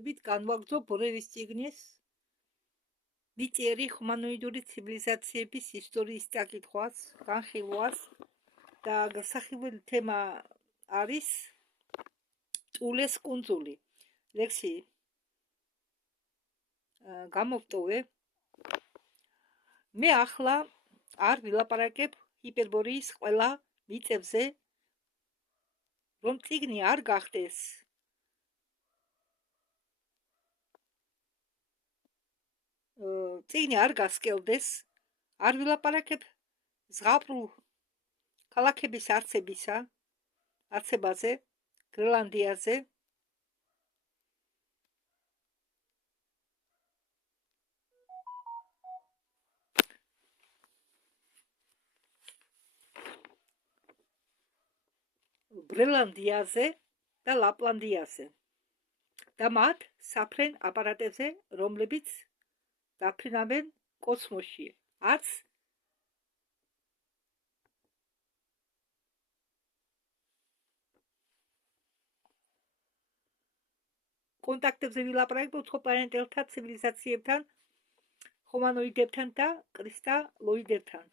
მოგესალმებით, განვაგრძო ბორევის წიგნის მიწიერი ჰუმანოიდური ცივილიზაციების ისტორიის წაკითხვას, განხილვას და გასახილველი თემა არის ტულეს კუნძული. ლექსი გამოვტოვე. მე ახლა არ ვილაპარაკებ ჰიპერბორეის ყველა მიწებზე, რომ წიგნი არ გახდეს წიგნი არ გასკელდეს, არ ვილაპარაკებ ზღაპრულ ქალაქების არცებაზე, გრენლანდიაზე, ბრელანდიაზე და ლაპლანდიაზე და მათ საფრენ აპარატებზე, რომლებიც დაფრინავენ კოსმოსში. არც კონტაქტებზე ვილაპარაკებ უცხოპლანეტელთა ცივილიზაციებთან, ჰუმანოიდებთან და კრისტალოიდებთან,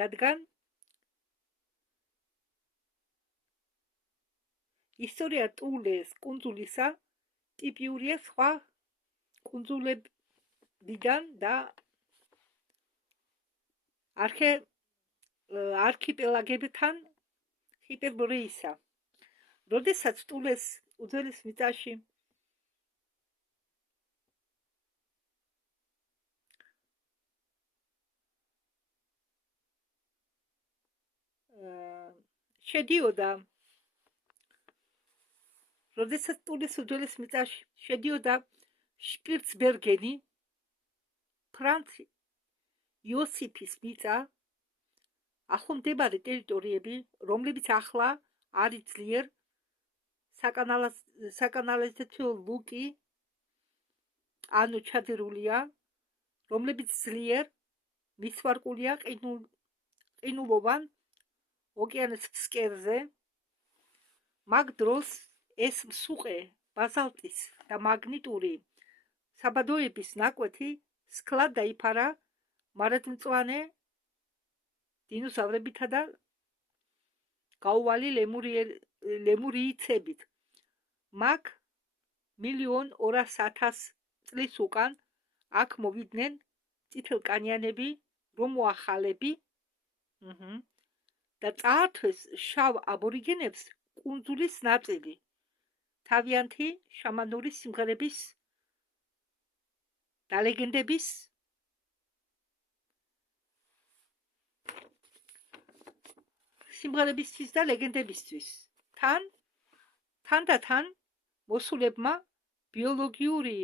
რადგან ისტორია ტულეს კუნძულისა ტიპიურია სხვა კუნძულებიდან და არქიპელაგებთან ჰიპერბორეისა. როდესაც ტულეს უძველეს მიწაში შედიოდა შპიცბერგენი, ფრანც იოსიფის მიწა, ახლომდებარე ტერიტორიები, რომლებიც ახლა არის ძლიერ საკანალიზაციო ლუკი, ანუ ჩაძირულია, რომლებიც ძლიერ მისვარყულია ყინულოვან ოკეანის ფსკერზე. მაგ დროს ეს მსუყე ბაზალტის და მაგნიტური საბადოების ნაკვეთი სქლად დაიფარა მარადმწვანე დინოზავრებითა და გაუვალი ლემურიიცებით. მაგ 1,200,000 წლის უკან აქ მოვიდნენ წითელკანიანები, რომოახალები და წაართვეს შავ აბორიგენებს კუნძულის ნაწილი, თავიანთი შამანური სიმღერების და ლეგენდების და ლეგენდებისთვის. თან მოსულებმა ბიოლოგიური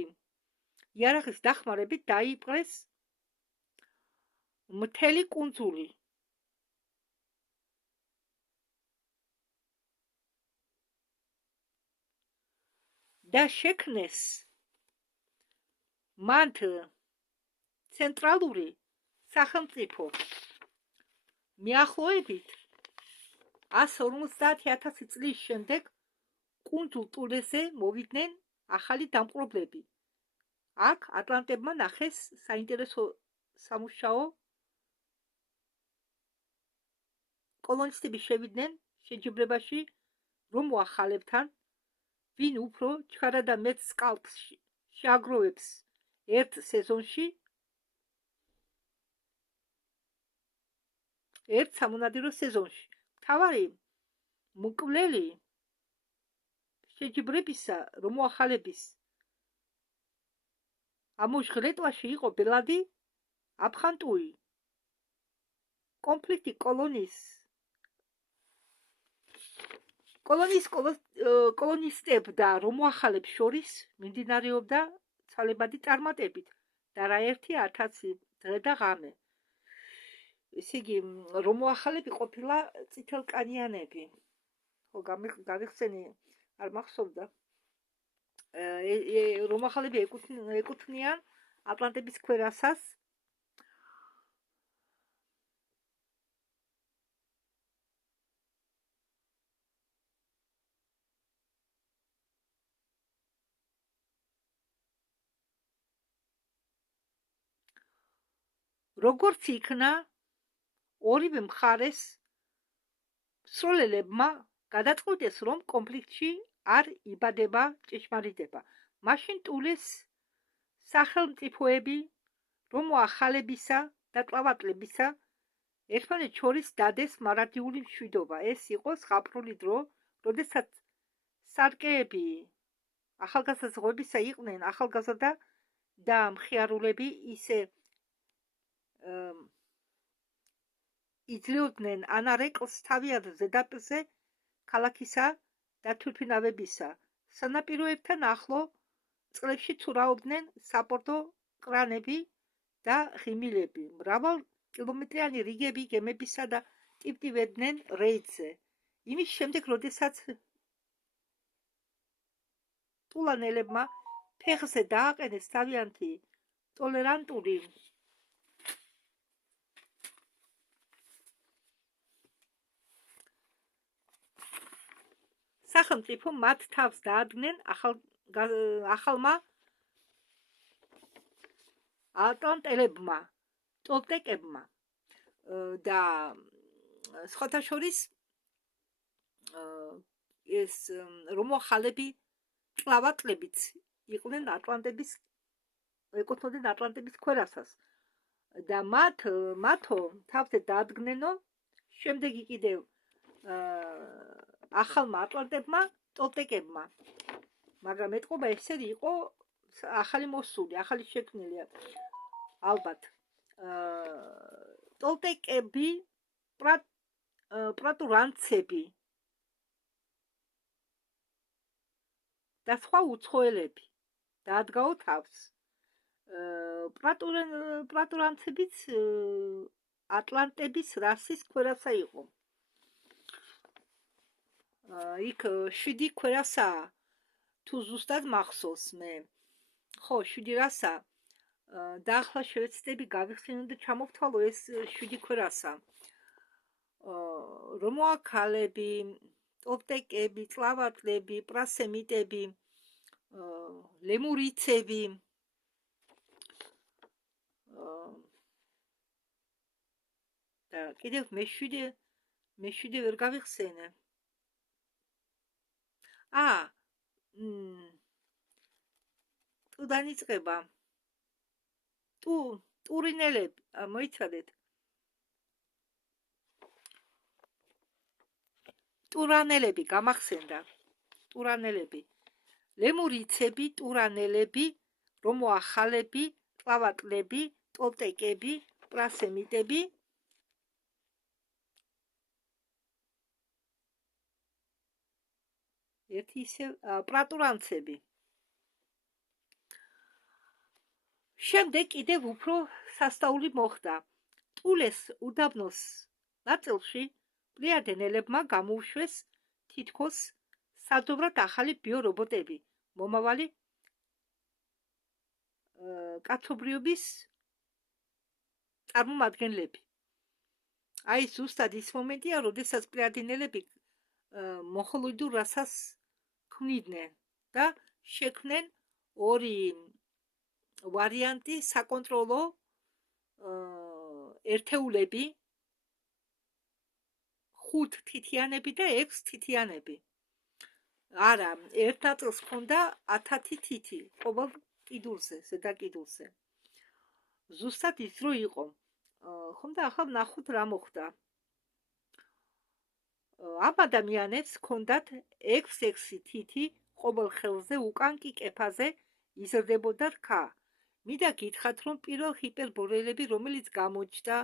იარაღის დახმარებით დაიპყრეს მთელი კუნძული. და შექმნეს მათ ცენტრალური სახელმწიფო. მიახლოებით 150,000 წლის შემდეგ კუნძულ ტულესზე მოვიდნენ ახალი დამპყრობლები. აქ ატლანტებმა ნახეს საინტერესო სამუშაო. კოლონისტები შევიდნენ შეჯიბრებაში რომოახალებთან, ვინ უფრო ჩქარა და მეტ სკალპს შეაგროვებს ერთ სეზონში, ერთ სამონადირო სეზონში. მთავარი მკვლელი შეჯიბრებისა რომოახალების ამოჟღრეტვაში იყო ბელადი აფხანტუი. კონფლიქტი კოლონისტებ და რომოახალებს შორის მიმდინარეობდა ცვალებადი წარმატებით და არაერთი 1000 დღე და ღამე. ესე იგი, რომოახალები ყოფილა წითელკანიანები. ხო, გავიხსენი, არ მახსოვდა. რომოახალები ეკუთვნიან ატლანტების ქვერასას. როგორც იქნა ორივე მხარეს მსროლელებმა გადაწყვიტეს, რომ კონფლიქტში არ იბადება ჭეშმარიტება. მაშინ ტულეს სახელმწიფოები, რომ ახალებისა და ტლავატლებისა ერთმანეთს შორის დადეს მარადიული მშვიდობა. ეს იყო ზღაპრული დრო, როდესაც სარკეები ახალგაზრდა ზღვებისა იყვნენ ახალგაზრდა და მხიარულები ისე იძლეოდნენ ანარეკლს თავიანთ ზედაპირზე ქალაქისა და თვითმფრინავებისა. სანაპიროებთან ახლო წყლებში ცურავდნენ საპორტო კრანები და ღიმილები. მრავალ კილომეტრიანი რიგები გემებისა და ტივტივებდნენ რეიდზე. იმის შემდეგ, როდესაც ტულანელებმა ფეხზე დააყენეს თავიანთი ტოლერანტული სახელმწიფო, მათ თავს დაადგნენ ახალმა ატლანტელებმა, ტოლტეკებმა და სხვათა შორის ეს რომოახალები ტლავატლებიც იყვნენ ატლანტების ეკუთვნოდნენ ატლანტების ქვერასას და მათო თავზე დაადგნენო შემდეგი კიდევ ახალმა ატლანტებმა ტოლტეკებმა, მაგრამ ეტყობა ესეთი იყო ახალი მოსული, ახალი შექმნილი ალბათ. ტოლტეკები, პრატურანცები და სხვა უცხოელები დაადგაო თავს. პრატურანცებიც ატლანტების რასის ქვერასა იყო. იქ 7 ქვერასაა, თუ ზუსტად მახსოვს მე. ხო, 7 რასა და ახლა შევეცდები გავიხსენო და ჩამოვთვალო ეს 7 ქვერასა. რომოაქალები, ტოლტეკები, ტლავატლები, პრასემიტები, ლემურიცები, და კიდევ მე 7 ვერ გავიხსენე. თუ დაიწყება ტურინელები, მოიცადეთ. ტურანელები გამახსენდა. ტურანელები, ლემურიცები, ტურანელები, რომოახალები, ტლავატლები, ტოლტეკები, პრასემიტები, ერთი ისე პრატურანცები. შემდეგ კიდევ უფრო სასწაული მოხდა. ტულეს უდაბნოს ნაწილში პლიადენელებმა გამოუშვეს თითქოს საძოვრად ახალი ბიორობოტები, მომავალი კაცობრიობის წარმომადგენლები. აი ზუსტად ის მომენტია, როდესაც პლიადენელები მონღოლოიდურ რასას ქმნიდნენ და შექმნენ ორი ვარიანტი საკონტროლო ერთეულები, 5 თითიანები და 6 თითიანები. არა, ერთ ნაწილს ჰქონდა 10 თითი ყოველ კიდურზე, ზედა კიდურზე. ზუსტად ის დრო იყო. ხომ და ახლა ვნახოთ რა მოხდა. ამ ადამიანებს ჰქონდათ 6 თითი ყოველ ხელზე, უკან კი კეფაზე იზრდებოდა რქა. მინდა გითხრათ, რომ პირველ ჰიპერბორელები, რომელიც გამოჩნდა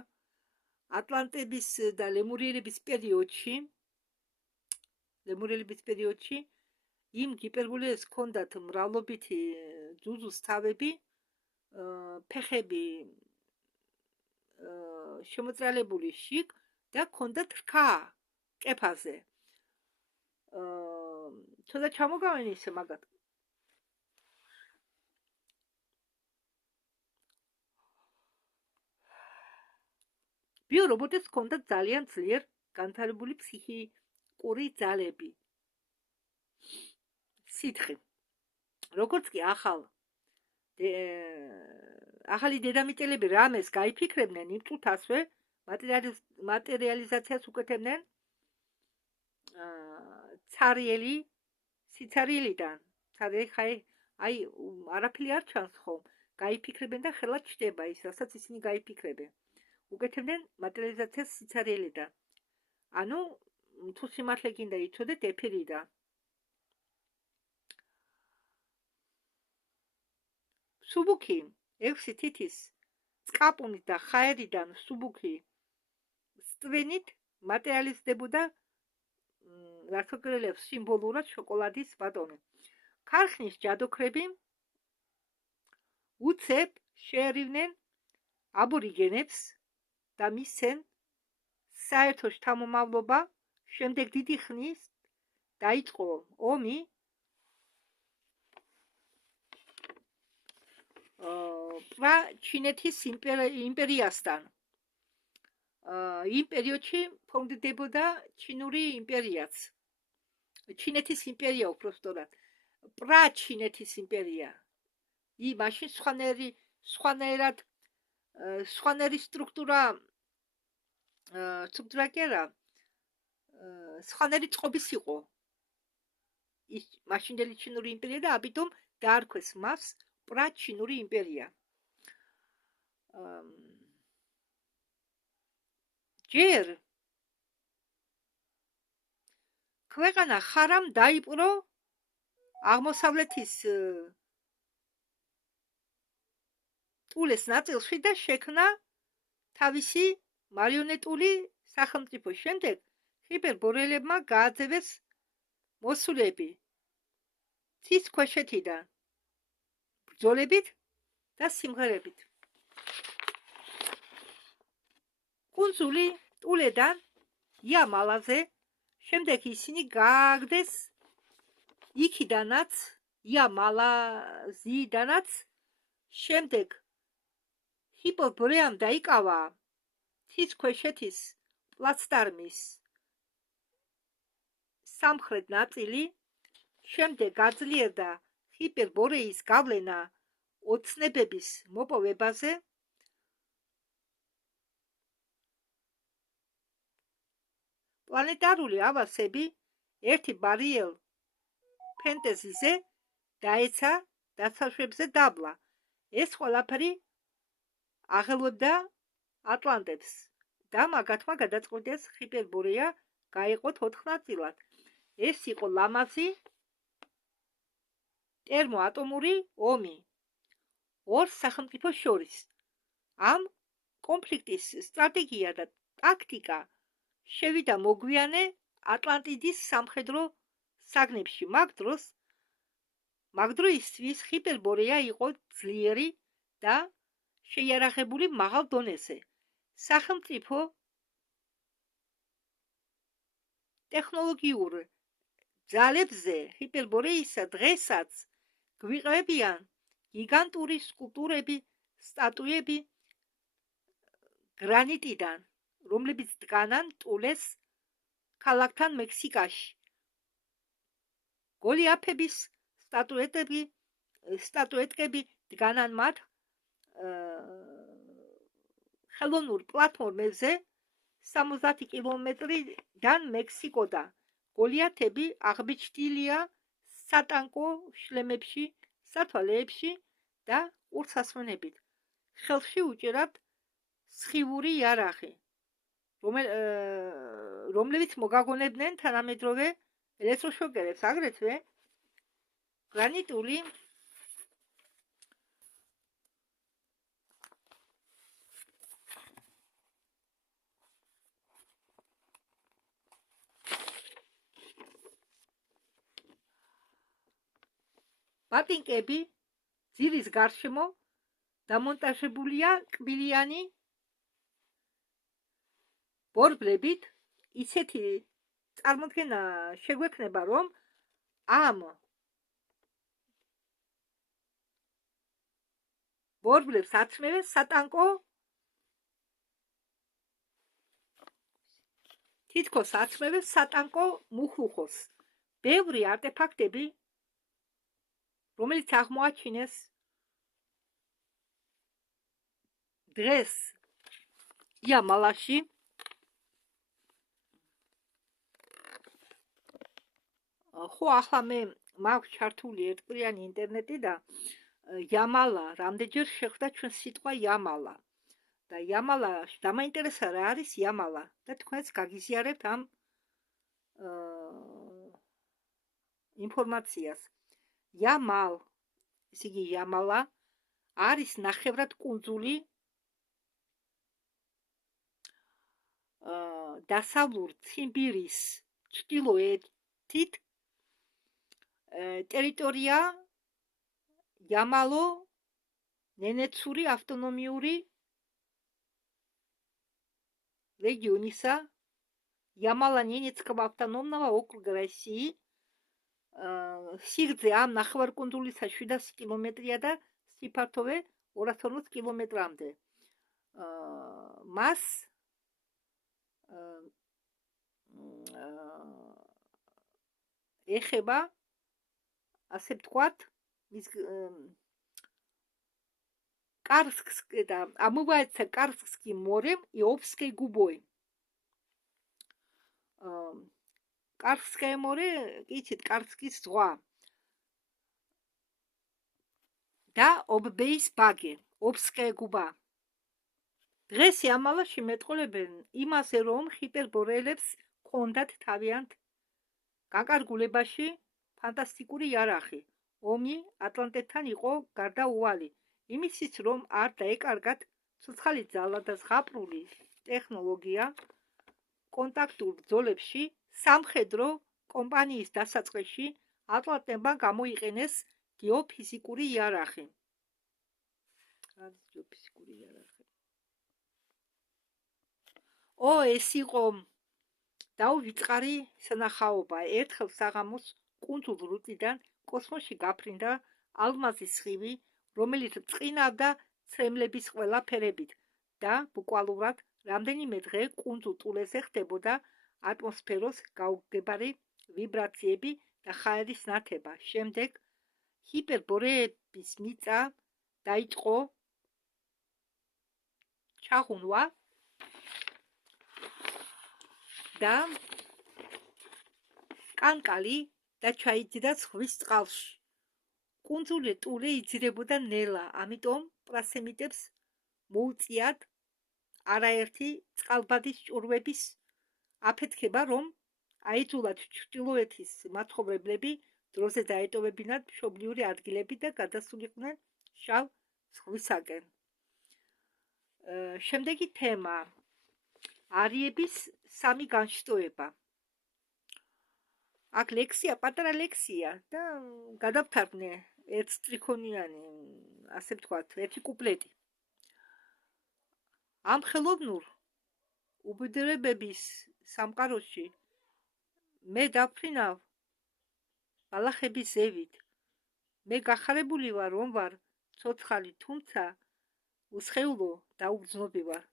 ატლანტების და ლემურიელების პერიოდში, იმ ჰიპერბორელებს ჰქონდათ მრავლობითი ძუძუს თავები, ფეხები შემოწრალებული შიგ და ჰქონდათ რქა კეფაზე. ცოტა ჩამოგავენ ისე მაგათ. ბიორობოტებს ჰქონდათ ძალიან ძლიერ განვითარებული ფსიქიკური ძალები. სითხე. როგორც კი ახალ ახალი დედამიწელები რამეს გაიფიქრებდნენ, იმ წუთ ასევე მატერიალიზაციას უკეთებდნენ სიცარიელიდან. აი არაფერი არ ჩანს ხომ, გაიფიქრებენ და ხელად ჩდება ის, რასაც ისინი გაიფიქრებენ. უკეთებდნენ მატერიალიზაციას სიცარიელიდან. ანუ თუ სიმართლე გინდა იცოდეთ ეფირიდან. სუბუქი 6 თითის წყაპუნით და ხაერიდან სუბუქი სტვენით მატერიალიზდებოდა რასოკლელებს სიმბოლურად შოკოლადის ბატონი. ქარხნის ჯადოქრები უცებ შეერივნენ აბორიგენებს და მისცენ საერთო შთამომავლობა. შემდეგ დიდი ხნის დაიწყო ომი ჩინეთის იმპერიასთან. იმ პერიოდში ფორმდებოდა ჩინური იმპერიაც. ჩინეთის იმპერია უпростоრად. პრა-ჩინეთის იმპერია. მაშინ სხვანაირი სტრუქტურა კი არა, სხვანაირი წყობის იყო ის მაშინდელი ჩინური იმპერია და ამიტომ დაარქვეს მას პრა-ჩინური იმპერია. ჯერ ქვეყანა ხარამ დაიპყრო აღმოსავლეთის ტულეს ნაწილში და შექმნა თავისი მარიონეტული სახელმწიფო. შემდეგ ჰიპერბორელებმა გააძევეს მოსულები ცის ქვეშეთიდან ბრძოლებით და სიმღერებით. კუნძული ტულედან იამალაზე შემდეგ ისინი გააგდეს იქიდანაც იამალაზიდანაც შემდეგ ჰიპერბორეამ დაიკავა ცის ქვეშეთის პლაცდარმის სამხრეთ ნაწილი. შემდეგ გაძლიერდა ჰიპერბორეის გავლენა ოცნებების მოპოვებაზე. პლანეტარული ავასები ერთი ბარიელ ფენტეზიზე დაეცა დასაშვებზე დაბლა. ეს ყველაფერი აღელვებდა ატლანტებს და მაგათმა გადაწყვიტეს ჰიპერბორეა გაიყოთ 4 ნაწილად. ეს იყო ლამაზი ტერმოატომური ომი ორ სახელმწიფოს შორის. ამ კონფლიქტის სტრატეგია და ტაქტიკა შევიდა მოგვიანე ატლანტიდის სამხედრო საგნებში. მაგ დროისთვის ჰიპერბორეა იყო ძლიერი და შეიარაღებული მაღალ დონეზე. სახელმწიფო ტექნოლოგიურ ძალებზე ჰიპერბორეისა დღესაც გვიყევებიან გიგანტური სკულპტურები, სტატუები გრანიტიდან, რომლებიც დგანან ტულეს ქალაქთან მექსიკაში. გოლიაფების სტატუეტკები დგანან მათ ხელოვნურ პლატფორმებზე 60 კილომეტრიდან მექსიკოდა. გოლიათები აღბეჭდილია სატანკო შლემებში, სათვალეებში და ყურცასვენებით. ხელში უჭერათ სხივური იარაღი, რომლებიც მოგაგონებდნენ თანამედროვე ელექტროშოკერებს. აგრეთვე გრანიტული პატინკები ძირის გარშემო დამონტაჟებულია კბილიანი ბორბლებით. ისეთი წარმოდგენა შეგვექნება, რომ ამ ბორბლებს აცმევენ სატანკო თითქოს აცმევენ სატანკო მუხლუხოს. ბევრი არტეფაქტები, რომელიც აღმოაჩინეს დღეს იამალაში ხო ახლა მე მაქვს ჩართული ერთკვირიანი ინტერნეტი და იამალა რამდენჯერ შეხვდა ჩვენ სიტყვა იამალა და იამალა დამაინტერესა რა არის იამალა და თქვენს გაგიზიარებთ ამ ინფორმაციას. იამალ, ესე იგი იამალა არის ნახევრად კუნძული დასავლურ ციმბირის ჩრდილოეთით ტერიტორია იამალო ნენეცური ავტონომიური რეგიონისა Ямало-Ненецкого автономного округа России სიგრძე ამ ნახევარკუნძულისა 700 კილომეტრია და სიფართოვე 240 კილომეტრამდე. მას ეხება ასე ვთქვათ ის Карское, да, омывается Карским морем и Обской губой. Карское море, видите, Карский зва. Да, Оббейс баги, Обская губа. დღეს იამალაში მეტყოლებენ იმაზე, რომ ჰიპერბორეელებს ჰქონდათ თავიანთ გაკარგულებაში ფანტასტიკური იარაღი. ომი ატლანტეთთან იყო გარდაუვალი. იმისიც რომ არ დაეკარგათ ცოცხალი ძალა და ზღაპრული ტექნოლოგია კონტაქტურ ბრძოლებში სამხედრო კომპანიის დასაწყისში ატლანტებმა გამოიყენეს გეოფიზიკური იარაღი. გეოფიზიკური იარაღი. ეს იყო დაუვიწყარი სანახაობა. ერთხელ საღამოს კუნძულ რუტიდან კოსმოსში გაფრინდა ალმაზის სხივი, რომელიც წყინავდა ცრემლების ყველაფერებით და ბუკვალურად რამდენიმე დღე კუნძულ ტულეზე ხდებოდა ატმოსფეროს გაუგებარი ვიბრაციები და ჰაერის ნათება. შემდეგ ჰიპერბორეების მიწა დაიწყო ჩაღუნვა და კანკალი და ჩაიძირა ზღვის წყალში. კუნძული ტულე იძირებოდა ნელა, ამიტომ პრასემიტებს მოუწიათ არაერთი წყალბადის ჭურვების აფეთქება, რომ აიძულათ ჩრდილოეთის მაცხოვრებლები დროზე დაეტოვებინათ მშობლიური ადგილები და გადასულიყვნენ შავ ზღვისაკენ. შემდეგი თემა არიების სამი განშტოება. აქ ლექსია, პატარა ლექსია და გადავთარგმნე ერთ სტრიქონიანი, ასე ვთქვათ, ერთი კუპლეტი. ამ ხელოვნურ უბედურებების სამყაროში მე დაფრინავ ბალახების ზევით. მე გახარებული ვარ, რომ ვარ ცოცხალი, თუმცა უსხეულო და უგრძნობი ვარ.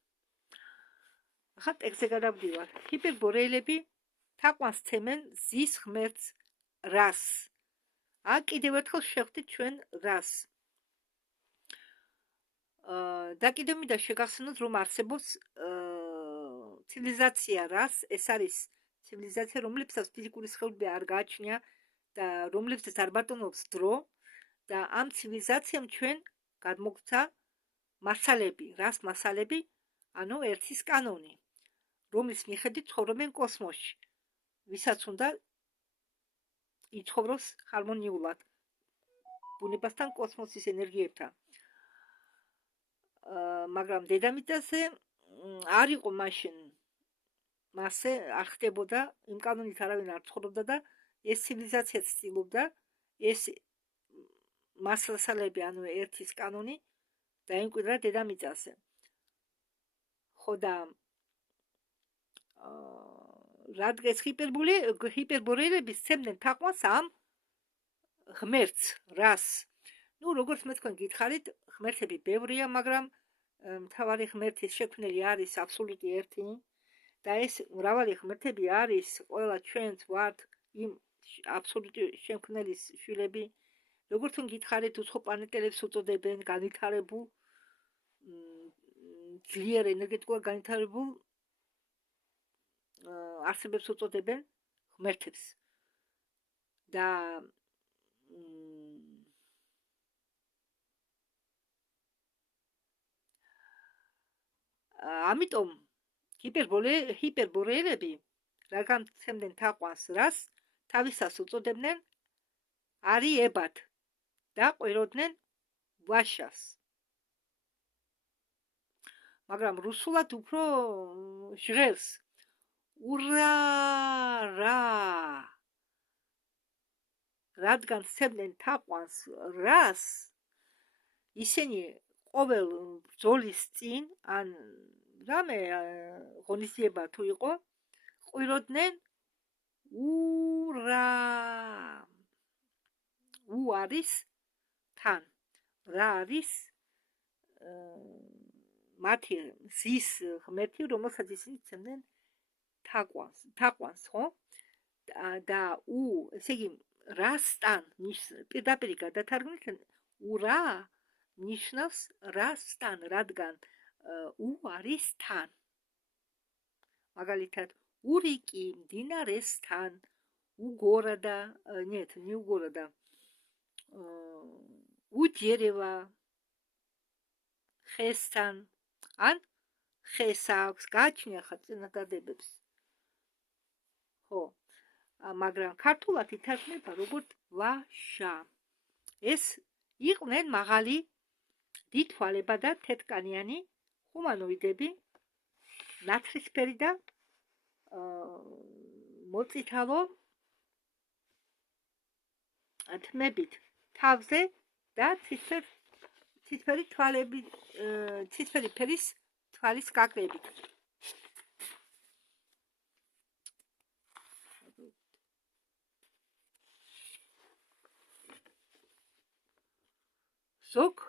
ახლა ტექსტზე გადავდივარ. ჰიპერბორეელები თაყვანს ცემენ ზის ღმერთს რას. აქ კიდევ ერთხელ შევხვდით ჩვენ რას. და კიდევ მინდა შეგახსენოთ, რომ არსებობს ცივილიზაცია რას. ეს არის ცივილიზაცია, რომლებსაც ფიზიკური სხეულები არ გააჩნია და რომლებსაც არ ბატონობს დრო და ამ ცივილიზაციამ ჩვენ გადმოგცა მასალები, რას მასალები, ანუ ერთის კანონი, რომლის მიხედვით ცხოვრობენ კოსმოსში. ვისაც უნდა იცხოვროს ჰარმონიულად ბუნებასთან, კოსმოსის ენერგიებთან. მაგრამ დედამიწაზე არ იყო მაშინ მასე არ ხდებოდა, იმ კანონით არავინ არ ცხოვრობდა და ეს ცივილიზაციაც ცდილობდა ეს მასალები, ანუ ერთის კანონი დაიმკვიდრა დედამიწაზე. ხო და რადგან ჰიპერბორეელები სცემდნენ თაყვანს ამ ღმერთს რას. როგორც მე თქვენ გითხარით, ღმერთები ბევრია, მაგრამ მთავარი ღმერთის შექმნელი არის აბსოლუტი ერთი და ეს მრავალი ღმერთები არის ყველა ჩვენც ვართ იმ აბსოლუტი შექმნელის შვილები. როგორც თქვენ გითხარით, უცხო პლანეტელებს უწოდებენ განვითარებულ ძლიერ ენერგეტიკულად განვითარებულ არსებებს უწოდებენ ღმერთებს და ამიტომ ჰიპერბორეელები რადგან ცემდნენ თაყვანს რას თავისას უწოდებდნენ არიებად და ყვიროდნენ ვაშას მაგრამ რუსულად უფრო ჟღერს ურა რა რადგან ცემდნენ თაყვანს რას ისინი ყოველ ბრძოლის წინ ან რამე ღონისძიება თუ იყო ყვიროდნენ ურა არის თან რა არის მათი ზის ღმერთი რომელსაც ისინი ცემდნენ თაყვანს ხო და ესე იგი რასთან პირდაპირ გადათარგმნით ურა ნიშნავს რასთან რადგან არის თან მაგალითად ურიკი მდინარესთან უგორადა нет не угорода უჯერევა ხესთან ან ხეს აქვს გააჩნია ხა წინადადებებს ხო მაგრამ ქართულად ითარგმნება როგორც ვაშა ეს იყვნენ მაღალი დიდ თვალებად და თეთრკანიანი ჰუმანოიდები ნაცრისფერი და მოწითალო თმებით თავზე და ცისფერი თვალები ცისფერი ფერის თვალის კაკრებით ზოგ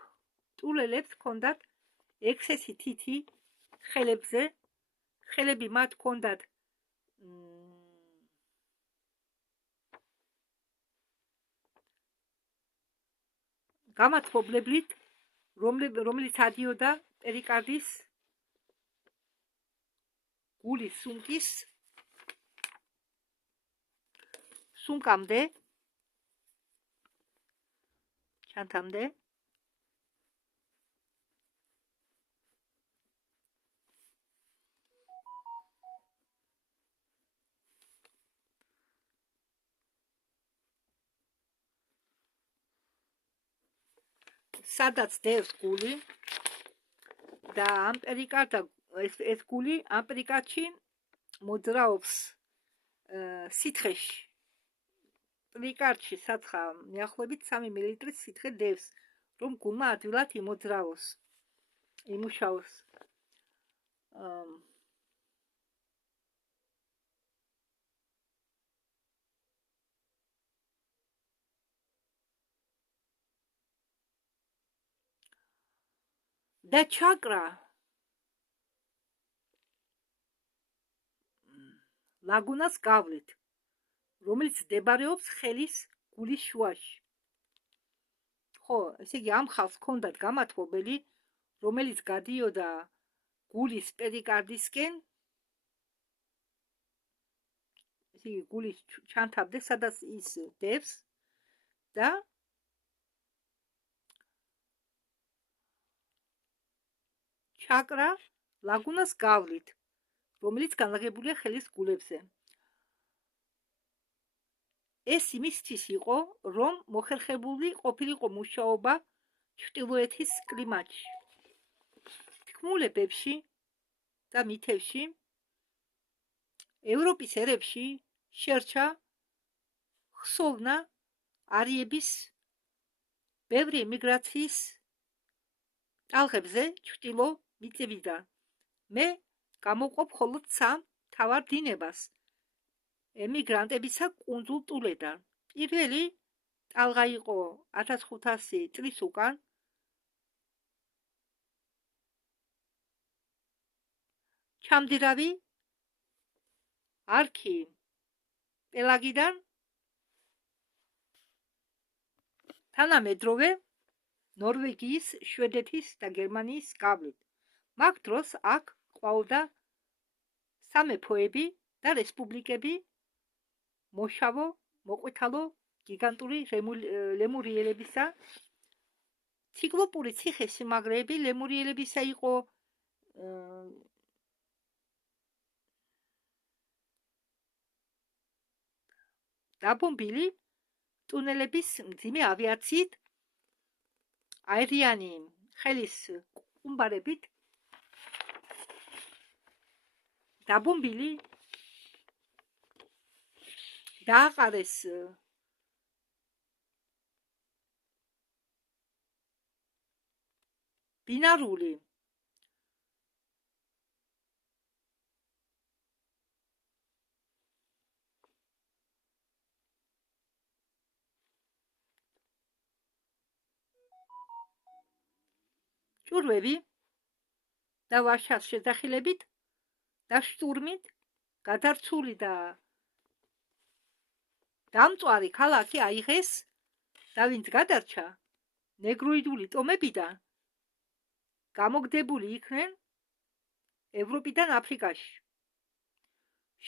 ტულელებს ჰქონდათ ექსესი თითი ხელებზე ხელები მათ ჰქონდათ გამათბობლებით რომელიც ადიოდა პერიკარდის გულის სუნკის სუნკამდე ჩანთამდე სადაც დევს გული და ამ პერიკარდა ეს გული ამ პერიკარდში მოძრაობს სითხეში პერიკარდში საცხა მიახლოებით 3 მილილიტრის სითხე დევს რომ გულმა ადვილად იმოძრავოს იმუშაოს და ჩაკრა ლაგუნას გავლით რომელიც მდებარეობს ხელის გულის შუაში ხო ესე იგი ამ ხალხს ჰქონდათ გამათბობელი რომელიც გადიოდა გულის პერიკარდისკენ ესე იგი გულის ჩანთამდე სადაც ის დევს და ჩაკრა ლაგუნას გავლით რომელიც განლაგებულია ხელის გულებზე ეს იმისთვის იყო რომ მოხერხებული ყოფილიყო მუშაობა ჩრდილოეთის კლიმატში თქმულებებში და მითებში ევროპის ერებში შერჩა ხსოვნა არიების ბევრი ემიგრაციის ტალღებზე ჩრდილო მიწებიდან მე გამოვყოფ მხოლოდ 3 მთავარ დინებას ემიგრანტებისა კუნძულ ტულედან პირველი ტალღა იყო 1500 წლის უკან ჩამდირავი არქი პელაგიდან თანამედროვე ნორვეგიის, შვედეთის და გერმანიის გავლით. მაგ დროს აქ ყვაოდა სამეფოები და რესპუბლიკები, მოშავო, მოყვითალო, გიგანტური ლემურიელებისა. ციკლოპური ციხე-სიმაგრეები ლემურიელებისა იყო დაბომბილი ტუნელების მძიმე ავიაციით, აერიანი ხელის ყუმბარებით, დაბომბილი დააყარეს ბინარული ჭურვები და ვარშავის შეზახილებით და შტურმით გადარცული და დამწვარი ქალაქი აიღეს და ვინც გადარჩა ნეგროიდული ტომებიდან გამოგდებული იქნენ ევროპიდან აფრიკაში.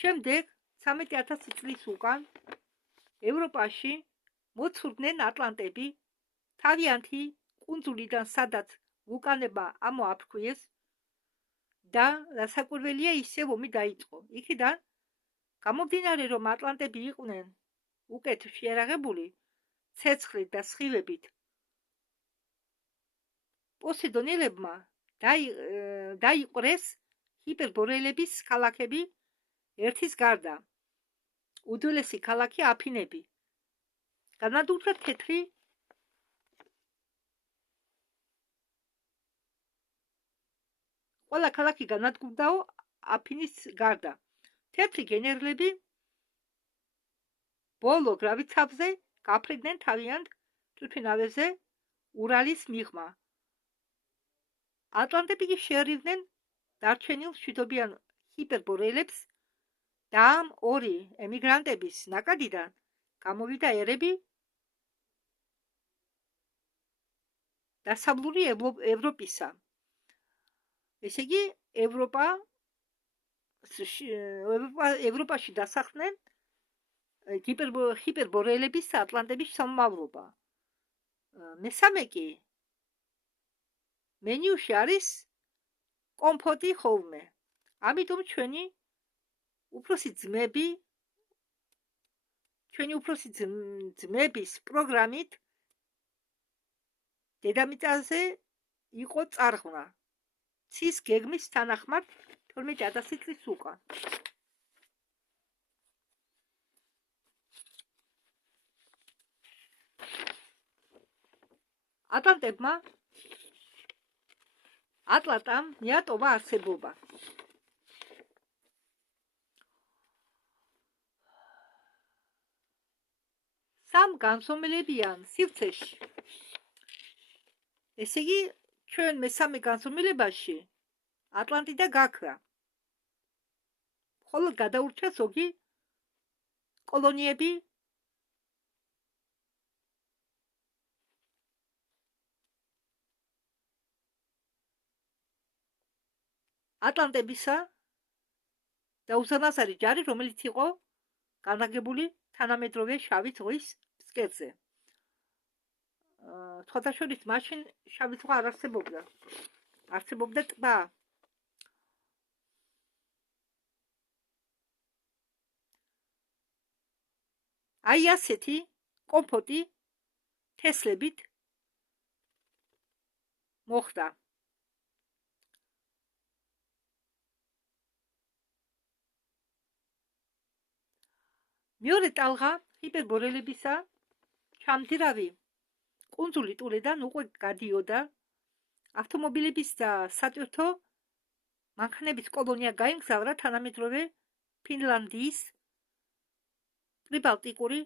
შემდეგ 13,000 წლის უკან ევროპაში მოცურდნენ ატლანტები თავიანთი კუნძულიდან, სადაც ვულკანებმა ამოაფრქვიეს და რასაკვირველია ისევ ომი დაიწყო. იქიდან გამომდინარე, რომ ატლანტები იყვნენ უკეთ შეერაღებული ცეცხლით და სხივებით, პოსეიდონელებმა დაიყვრეს ჰიპერბორეელების ქალაქები ერთის გარდა. უდელესი ქალაქი აფინები. განადგურდა თეთრი ყველა ქალაქი განადგურდაო აფინის გარდა. თეთრი გენერლები ბოლო გრავიცაბზე გაფრინდნენ თავიანთ თვითმფრინავებზე ურალის მიღმა. ატლანტები კი შეერივნენ დარჩენილ მშვიდობიან ჰიპერბორეელებს და ამ ორი ემიგრანტების ნაკადიდან გამოვიდა ერები დასავლური ევროპისა. ესე იგი, ევროპაში დასახლდნენ ჰიპერბორეელების ატლანტების სამმავლობა. მესამე კი მენიუში არის კომფორტი ხოლმე. ამიტომ ჩვენი უფროსი ძმების პროგრამით დედამიწაზე იყო წარღვნა. ცის გეგმის თანახმად 12,000 წლის უკან. ატლანტამ მიატოვა არსებობა. სამ განსომილებიან სივრცეში. ესე იგი, ჩვენ მესამე განსომილებაში ატლანტიდა გაქრა. ხოლო გადაურჩა ზოგი კოლონიები ატლანტებისა და უზენაესარი ჯარი, რომელიც იყო განლაგებული თანამედროვე შავი ზღვის ფსკერზე. სხვადასხვა მაშინ შავი ზღვა არ არსებობდა. არსებობდა ტბა. აი ასეთი კომფორტი თესლებით მოხდა. მეორე ტალღა ჰიპერბორეელებისა ჩამძირავი კუნძული ტურედან უკვე გადიოდა. ავტომობილების და სატვირთო მანქანების კოლონია გაემგზავრა თანამედროვე ფინლანდიის პრიბალტიკური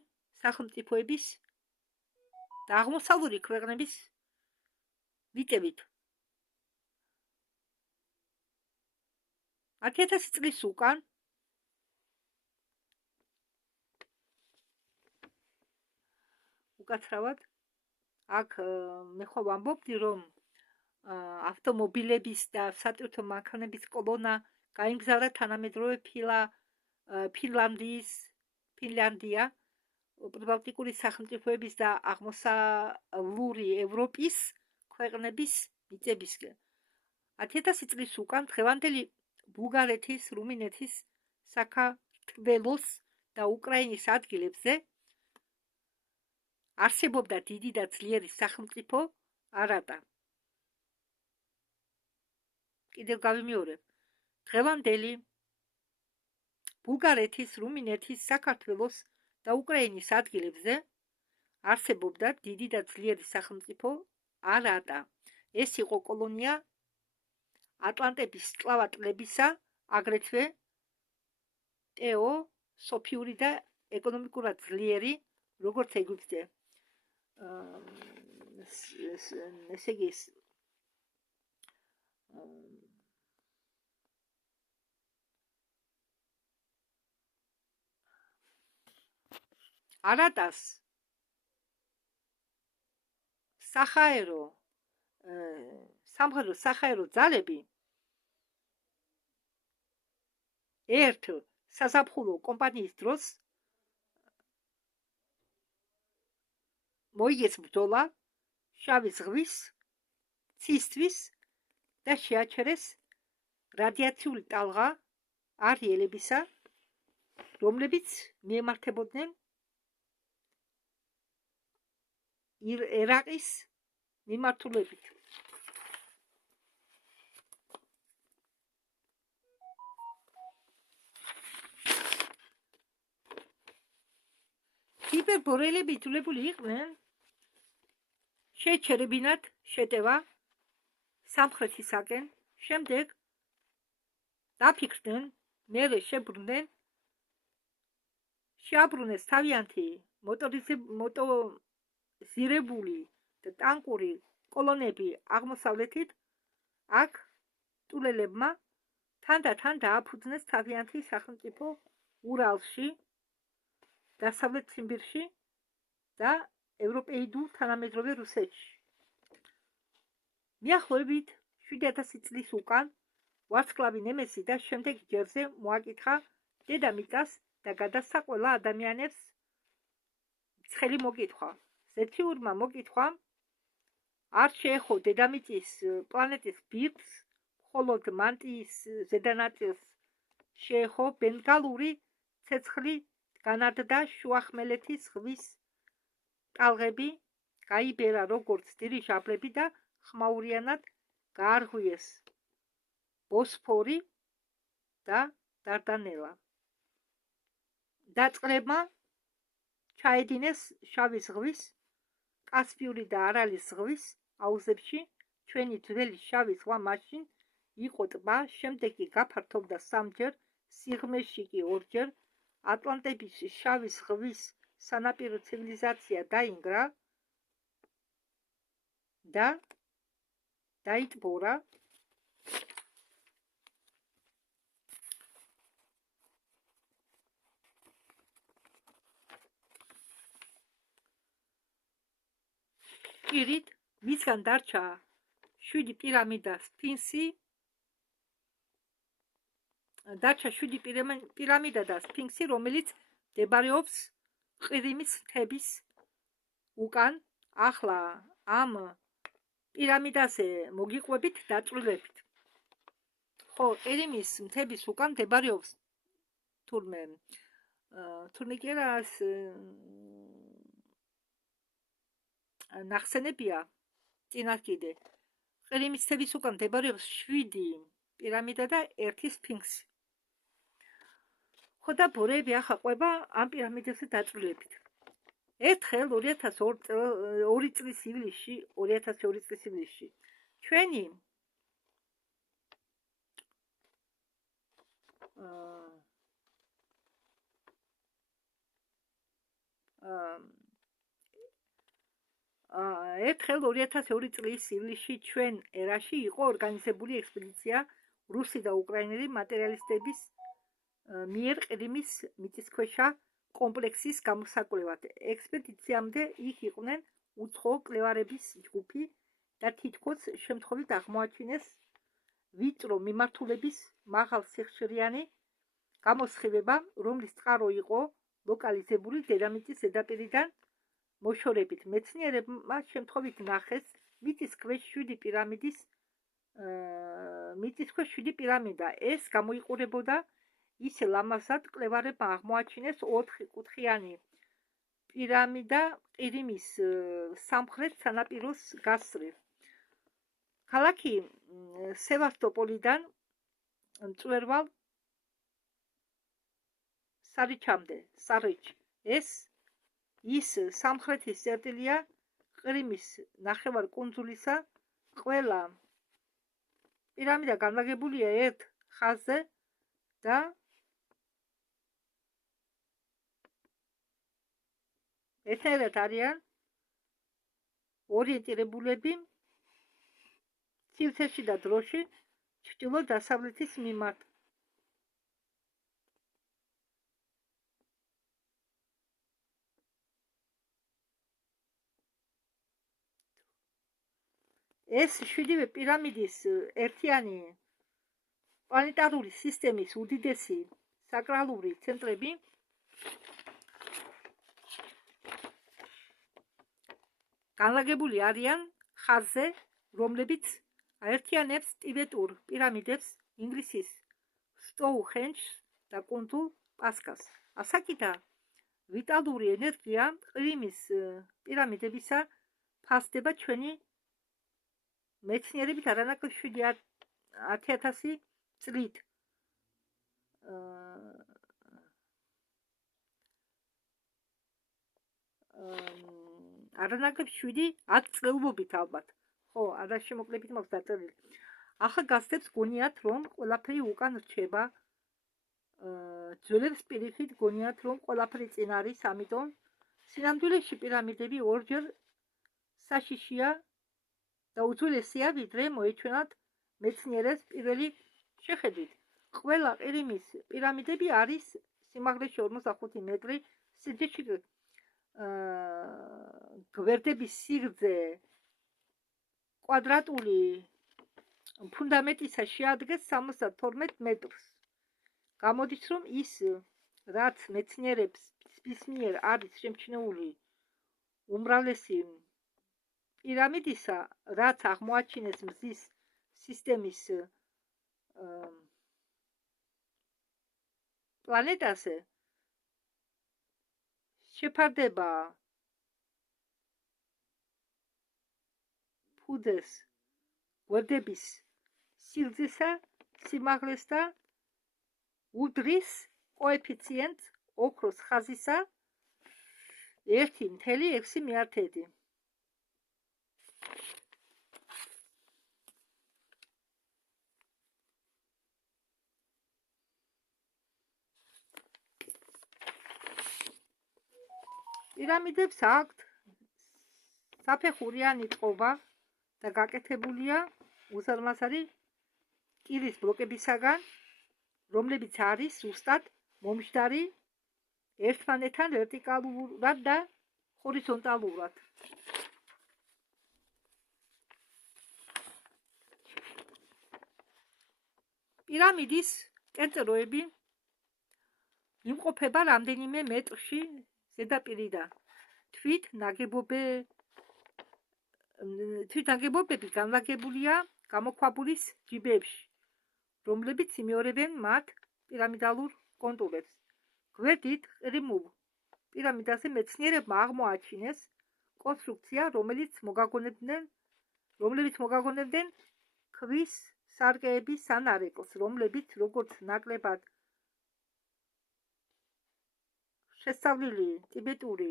სახელმწიფოების და აღმოსავლური ქვეყნების ვიტებით. 10,000 წლის უკან უკაცრავად აქ მე ხო ვამბობდი, რომ ავტომობილების და სატვირთო მანქანების კოლონა გაიმგზავრა თანამედროვე ფინლანდია პრიბალტიკური სახელმწიფოების და აღმოსავლური ევროპის ქვეყნების მიწებისკენ. 1000 წლის უკან დღევანდელი ბულგარეთის, რუმინეთის, საქართველოს და უკრაინის ადგილებზე არსებობდა დიდი და ძლიერი სახელმწიფო არატა. კიდევ გავიმეორებ. დღევანდელი ბულგარეთის, რუმინეთის, საქართველოს და უკრაინის ადგილებზე არსებობდა დიდი და ძლიერი სახელმწიფო არატა. ეს იყო კოლონია ატლანტების სკლავა ტბებისა, აგრეთვე სოფიური და ეკონომიკურად ძლიერი, როგორც ეგვიპტე. ესე იგი არატას სამხედრო ძალები ერთ საზაფხულო კომპანიის დროს მოიგეს ბრძოლა შავი ზღვის ცისთვის და შეაჩერეს რადიაციული ტალღა არიელებისა, რომლებიც მიემართებოდნენ ერაყის მიმართულებით. ჰიპერბორელები იძულებული იყვნენ შეეჩერებინათ შეტევა სამხრეთისაკენ, შემდეგ დაფიქრდნენ, მერე შეაბრუნეს თავიანთი მოტორიზებული და ტანკური კოლონები აღმოსავლეთით, აქ ტულელებმა თანდათან დააფუძნეს თავიანთი სახელმწიფო ურალში, დასავლეთ ციმბირში და ევროპეიდულ თანამედროვე რუსეთში. მიახლოებით 7000 წლის უკან ვარსკვლავი ნემესი და შემდეგ ჯერზე მოაკითხა დედამიწას და გადასცა ყველა ადამიანებს ცხელი მოკითხვა. ზეციურმა მოკითხვამ არ შეეხო დედამიწის პლანეტის ბირთვს, მხოლოდ მანტიის ზედანაწილს შეეხო ბენგალური ცეცხლი განადდა შუახმელეთის ზღვის ტალღები, გაიბერა როგორც დიდი ჟაბლები და ხმაურიანად გაარღვიეს ბოსფორი და დარდანელა. დაწყებმა ჩაედინეს შავი ზღვის, კასპიური და არალის ზღვის აუზებში. ჩვენი ძველი შავი ზღვა მაშინ იყო ტბა, შემდეგ კი გაფართოვდა სამჯერ, სიღრმეში კი ორჯერ. ატლანტების შავი ზღვის სანაპირო ცივილიზაცია დაინგრა და დაიტბორა. პირით მისგან დარჩა 7 პირამიდა სფინქსი, და სფინქსი, რომელიც მდებარეობს ყირიმის მთების უკან. ახლა ამ პირამიდაზე მოგიყვებით დაწვრილებით. ხო, ყირიმის მთების უკან მდებარეობს თურმე კი არა, ნახსენებია წინათ კიდე. ყირიმის მთების უკან მდებარეობს 7 პირამიდა და 1 სფინქსი. ხო და ბორეები ახლა ყვება ამ პირამიდებზე დაწვრილებით. ერთხელ 2002 წლის ივლისში ჩვენი ერთხელ 2002 წლის ივლისში ჩვენ ერაში იყო ორგანიზებული ექსპედიცია რუსი და უკრაინელი მატერიალისტების მიერ ყირიმის მიწისქვეშა კომპლექსის გამოსაკვლევად. ექსპედიციამდე იქ იყვნენ უცხო მკვლევარების ჯგუფი, და თითქოს შემთხვევით აღმოაჩინეს ვიწრო მიმართულების მაღალ სიხშირიანი გამოსხივება, რომლის წყარო იყო ლოკალიზებული დედამიწის ზედაპირიდან მოშორებით. მეცნიერებმა შემთხვევით ნახეს მიწის ქვეშ 7 პირამიდა. ეს გამოიყურებოდა ისე ლამაზად, მკვლევარებმა აღმოაჩინეს 4 კუთხიანი პირამიდა ყირიმის სამხრეთ სანაპიროს გასწვრივ. ქალაქი სევასტოპოლიდან მწვერვალ სარიჩ. ის სამხრეთის წერტილია ყირიმის ნახევარკუნძულისა. ყველა პირამიდა განლაგებულია ერთ ხაზზე და ერთნაირად არიან ორიენტირებულები სივრცეში და დროში ჩრდილო-დასავლეთის მიმართ. ეს 7 პირამიდის ერთიანი პლანეტარული სისტემის უდიდესი საკრალური ცენტრები განლაგებული არიან ხაზზე, რომლებიც აერთიანებს ტიბეტურ პირამიდებს, ინგლისის სტოუნჰენჯს და კუნძულ პასკას. ასაკიდა ვიტალური ენერგია ყირიმის პირამიდებისა ფასდება ჩვენი მეცნიერებით არანაკლებ 10,000 წლით. არანაკლებ 7-10 წლეულობით ალბათ. ხო, არა შემოკლებით მაქვს დაწერილი. ახალგაზრდებს გონიათ, რომ ყველაფერი უკან რჩება. ძველებს პირიქით გონიათ, რომ ყველაფერი წინ არის, ამიტომ სინამდვილეში პირამიდები ორჯერ საშიშია და უძველესია, ვიდრე მოეჩვენათ მეცნიერებს პირველი შეხედვით. ყველა ყირიმის პირამიდები არის სიმაღლეში 45 მეტრი, სიდიდეში გვერდების სიგრძე კვადრატული ფუნდამენტისა შეადგენს 72 მეტრს. გამოდის, რომ ის, რაც მეცნიერებს მიერ არის შემჩნეული უმრავლესი პირამიდისა, რაც აღმოაჩინეს მზის სისტემის პლანეტაზე, შეფარდება ფუძეს გვერდების სიგრძესა, სიმაღლეს და უდრის კოეფიციენტს ოქროს ხაზისა 1,6 მიართედი. პირამიდებს აქვთ საფეხურიანი წყობა და გაკეთებულია უზარმაზარი კირის ბლოკებისაგან, რომლებიც არის ზუსტად მომჟდარი ერთმანეთთან ვერტიკალურად და ჰორიზონტალურად. პირამიდის კენწეროები იმყოფება რამდენიმე მეტრში ზედაპირიდან. თვით ნაგებობები განლაგებულია გამოქვაბულის ჯიბეებში, რომლებიც იმეორებენ მათ პირამიდალურ კონტურებს. გვერდით ყირიმულ პირამიდაზე მეცნიერებმა აღმოაჩინეს კონსტრუქცია, რომელიც მოგაგონებდნენ ქვის სარკეების ან არეკოს, რომლებიც როგორც ნაკლებად შესწავლილი ტიბეტური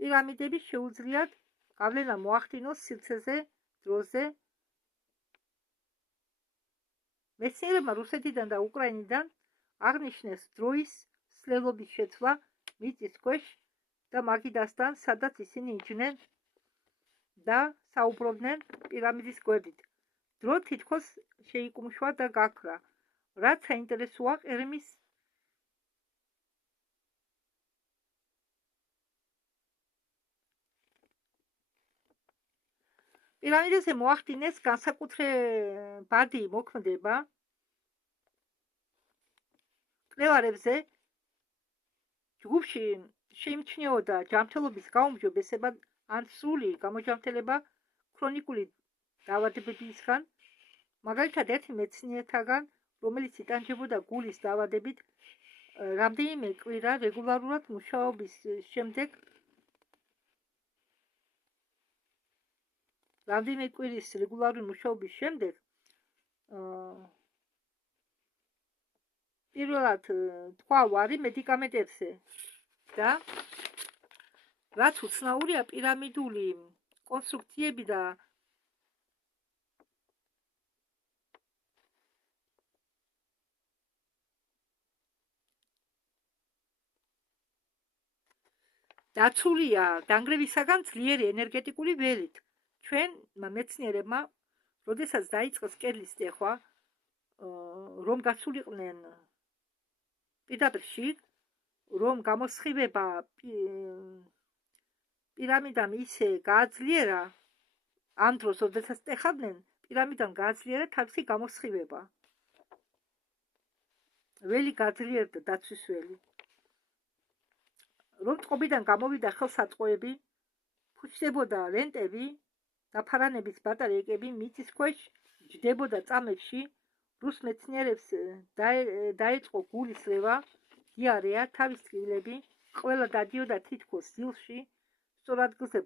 პირამიდები შეუძლიათ გავლენა მოახდინოს სივრცეზე, დროზე. მეცნიერებმა რუსეთიდან და უკრაინიდან აღნიშნეს დროის სლელობის შეცვლა მიწის ქვეშ და მაგიდასთან, სადაც ისინი იჯნენ და საუბრობდნენ პირამიდის გვერდით. დრო თითქოს შეიკუმშვა და გაქრა, რაც საინტერესოა ყირიმის პირამიდაზე მოახდინეს განსაკუთრებადი მოქმედება მკვლევარებზე ჯგუფში შეიმჩნეოდა ჯანმრთელობის გაუმჯობესება ან სრული გამოჯანმრთელება ქრონიკული დაავადებებისგან, მაგალითად ერთი მეცნიერთაგან, რომელიც იტანჯებოდა გულის დაავადებით, რამდენიმე კვირა რეგულარულად მუშაობის შემდეგ პირველად თქვა ვარი მედიკამენტებზე და რაც უცნაურია პირამიდული კონსტრუქციები და დაცულია დანგრევისაგან ძლიერი ენერგეტიკული ველით. ჩვენ მეცნიერებმა, როდესაც დაიწყეს კედლის წეხვა, რომ გასულიყვნენ პირდაპირ, რომ გამოსხივება პირამიდამ ისე გააძლიერა, ამ დროს, როდესაც წეხავდნენ, პირამიდამ გააძლიერა თავისი გამოსხივება. ველი გაძლიერდა დაცვის ველი. რომ წყობიდან გამოვიდა ხელსაწყოები, ფუჭდებოდა ლენტები და ფარანების ბატარეიკები მიწის ქვეშ ჯდებოდა წამებში, რუს მეცნიერებს დაეწყო გულის რევა, დიარეა, თავის ტკივილები, ყველა დადიოდა თითქოს დილში, სწორ ადგილზე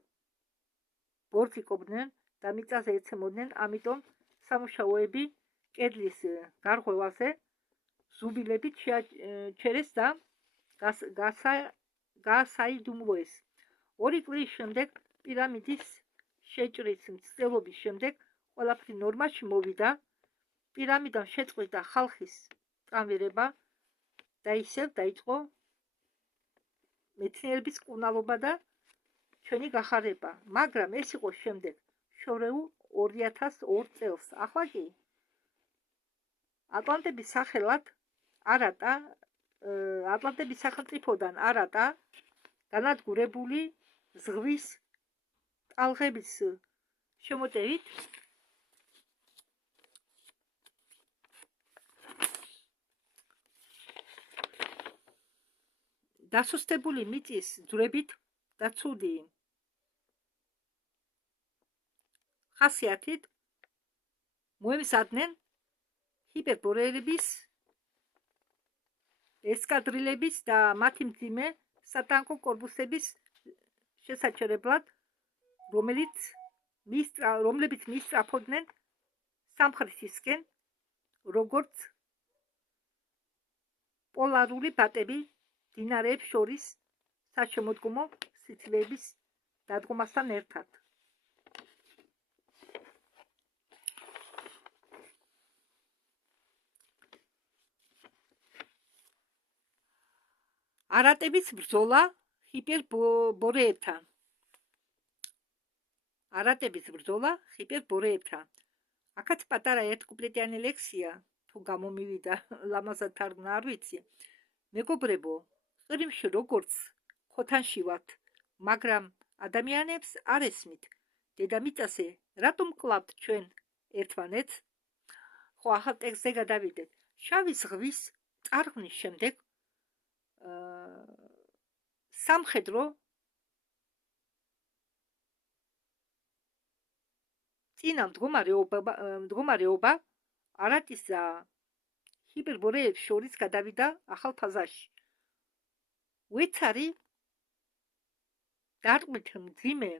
ბორციკობდნენ და მიწაზე ეცემოდნენ, ამიტომ სამუშაოები კედლის გარღვევაზე ზუბილებით ჩერეს და გასაიდუმლოეს. 2 წლის შემდეგ პირამიდის შეჭრის მცდელობის შემდეგ ყველაფერი ნორმაში მოვიდა, პირამიდამ შეწყვიტა ხალხის წამვირება და ისევ დაიწყო მეცნიერების მკურნალობა და ჩვენი გახარება, მაგრამ ეს იყო შემდეგ, შორეულ 2002 წელს. ახლა კი ატლანტების სახელმწიფოდან არატა განადგურებული ზღვის ტალღების შემოტევით დასუსტებული მიწის ძვრებით და ცუდი ხასიათით მოემზადნენ ჰიპერბორეელების ესკადრილების და მათი მძიმე სატანკო კორპუსების შესაჩერებლად, რომლებიც მისწრაფოდნენ სამხრეთისკენ, როგორც პოლარული ბატები მდინარეებს შორის საშემოდგომო სიცივეების დადგომასთან ერთად. არატების ბრძოლა ჰიპერბორეებთან. აქაც პატარა ერთკუპლეტიანი ლექსია, თუ გამომივიდა, ლამაზად თარგმნა არ ვიცი. მეგობრებო, ყირიმში როგორც ქოთანში ვართ, მაგრამ ადამიანებს არ ესმით. დედამიწაზე რატომ კლავთ ჩვენ ერთმანეთს? ხო, ახალ ტექსტზე გადავიდეთ. შავი ზღვის წარღვნის შემდეგ სამხედრო წინა მდგომარეობა არატის და ჰიპერბორეებს შორის გადავიდა ახალ ფაზაში. უეცარი დარტყმით მძიმე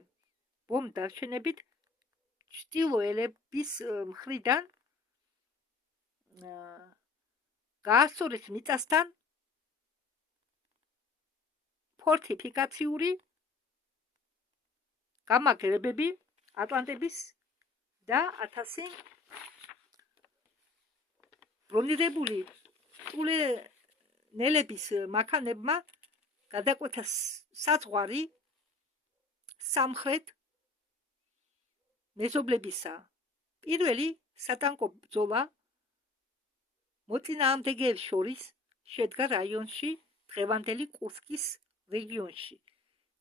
ბომბ დარჩენებით ჩრდილოელების მხრიდან გაასწორეს მიწასთან ფორტიფიკაციური გამაგრებები ატლანტების და 1000 ბრონირებული ტუნელების მანქანებმა გადაკვეთა საზღვარი სამხრეთ მეზობლებისა. პირველი სატანკო ბრძოლა მოწინააღმდეგეებს შორის შედგა რაიონში, დღევანდელი კურსკის რეგიონში.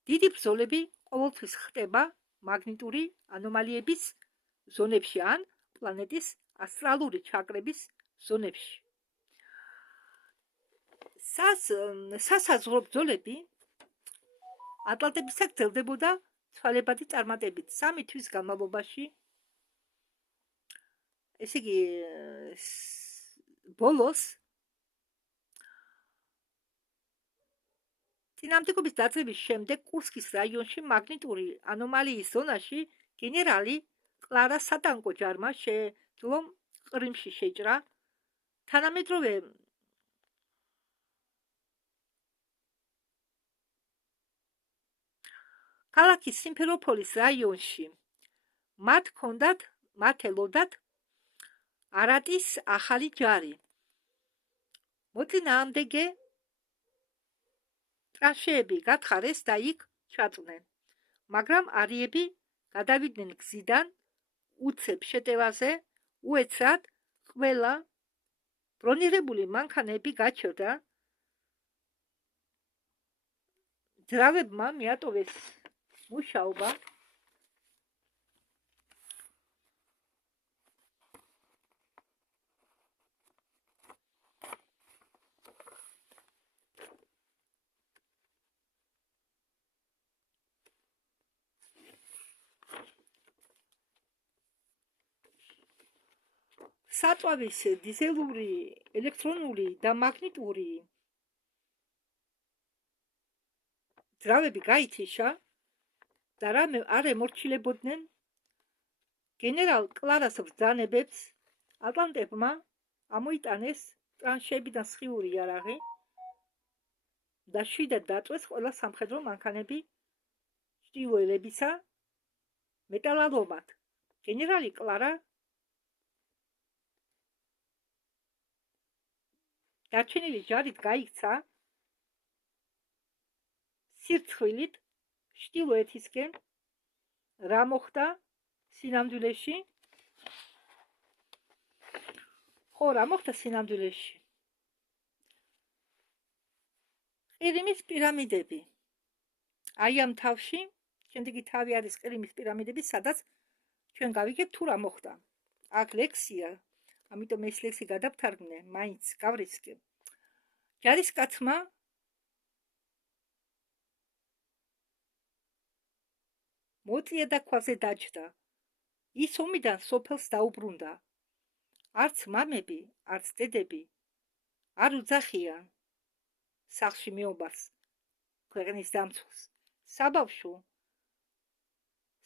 დიდი ბრძოლები ყოველთვის ხდება მაგნიტური ანომალიების ზონებში ან პლანეტის ასტრალური ჩაკრების ზონებში. სასაზღვრო ბრძოლები ატლანტებისაგ გრძელდებოდა ცვალებადი წარმატებით 3 თვის განმავლობაში. ესე იგი, ბოლოს წინამდებობის დაწყების შემდეგ კურსკის რაიონში მაგნიტური ანომალიის ზონაში გენერალი კლარა სატანკო ჯარმა შეძლო ყრიმში შეჭრა. თანამედროვე ქალაქის სიმფეროპოლის რაიონში მათ ელოდათ არატის ახალი ჯარი. მოწინააღმდეგე ტრანშეები გათხარეს და იქ ჩაწვდნენ, მაგრამ არიები გადავიდნენ გზიდან უცებ შეტევაზე. უეცრად ყველა ბრონირებული მანქანები გაჩერდა. ძრავებმა მიატოვეს მუშაობა. საწვავის დიზელური, ელექტრონული და მაგნიტური ძრავები გაითიშა და არ ემორჩილებოდნენ გენერალ კლარას ბრძანებებს. ატლანტებმა ამოიტანეს ტრანშეებიდან სხიური იარაღი და შვიდად დაწვეს ყველა სამხედრო მანქანები ჭრილოელებისა მეტალალომად. გენერალი კლარა დარჩენილი ჯარით გაიქცა სირცხვილით ჩრდილოეთისკენ. რა მოხდა სინამდვილეში? ყირიმის პირამიდები. აი ამ თავში, შემდეგი თავი არის ყირიმის პირამიდები, სადაც ჩვენ გავიგებთ თუ რა მოხდა. აქ ლექსია, ამიტომ ეს ლექსი გადავთარგმნე, მაინც გავრისკე. ჯარისკაცმა მოწია და ქვაზე დაჯდა. ის ომიდან სოფელს დაუბრუნდა. არც მამები, არც დედები არ უძახიან სახლში მეობას, ქვეყნის დამცველს. საბავშვო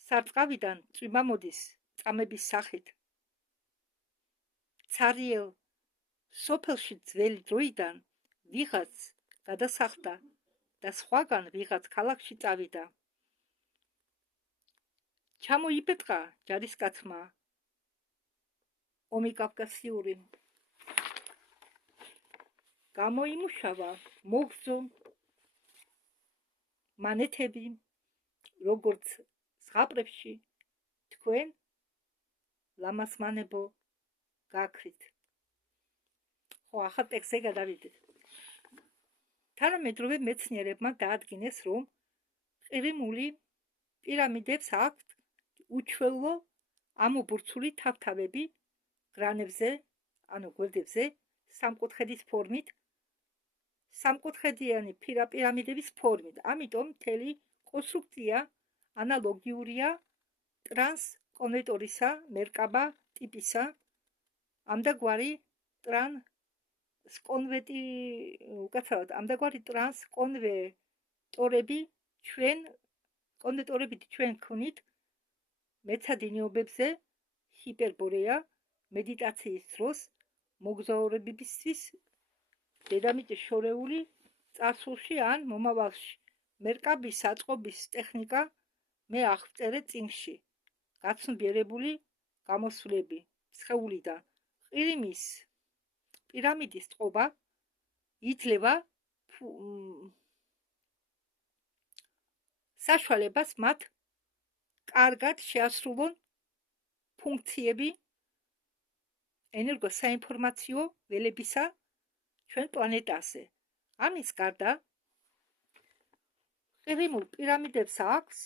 სარწყავიდან წვიმა მოდის წამების სახით. ცარიელ სოფელში ძველი დროიდან ვიღაც გადასახლდა და სხვაგან ვიღაც ქალაქში წავიდა. ჩამოიბეჭდა ჯარისკაცმა ომი კავკასიური. გამოიმუშავა მოგზო მანეთები, როგორც ზღაპრებში თქვენ ლამასმანებო გაქრით. ახლა ტექსტზე გადავიდეთ. თანამედროვე მეცნიერებმა დაადგინეს, რომ ყირიმული პირამიდებს აქვთ უჩვეულო ამობურცული თავთავები გრანებზე, ანუ გვერდებზე, სამკუთხედის ფორმით, სამკუთხედიანი პირამიდების ფორმით. ამიტომ მთელი კონსტრუქცია ანალოგიურია ტრანსკონვექტორისა მერკაბა ტიპისა. ამდაგვარი ტრანსკონვექტორები ჩვენ ქმნით მეცადინეობებზე ჰიპერბოლეა მედიტაციის დროს მოგზაურებისთვის დედამიწის შორეული წარსულში ან მომავალში. მერკაბის აწყობის ტექნიკა მე აღწერე წიგნში. გაცნობიერებული გამოსვლები სხეულიდან. ყირიმის პირამიდის წყობა იძლევა საშუალებას მათ კარგად შეასრულონ ფუნქციები ენერგოსაინფორმაციო ველებისა ჩვენ პლანეტაზე. ამის გარდა ყირიმულ პირამიდებს აქვს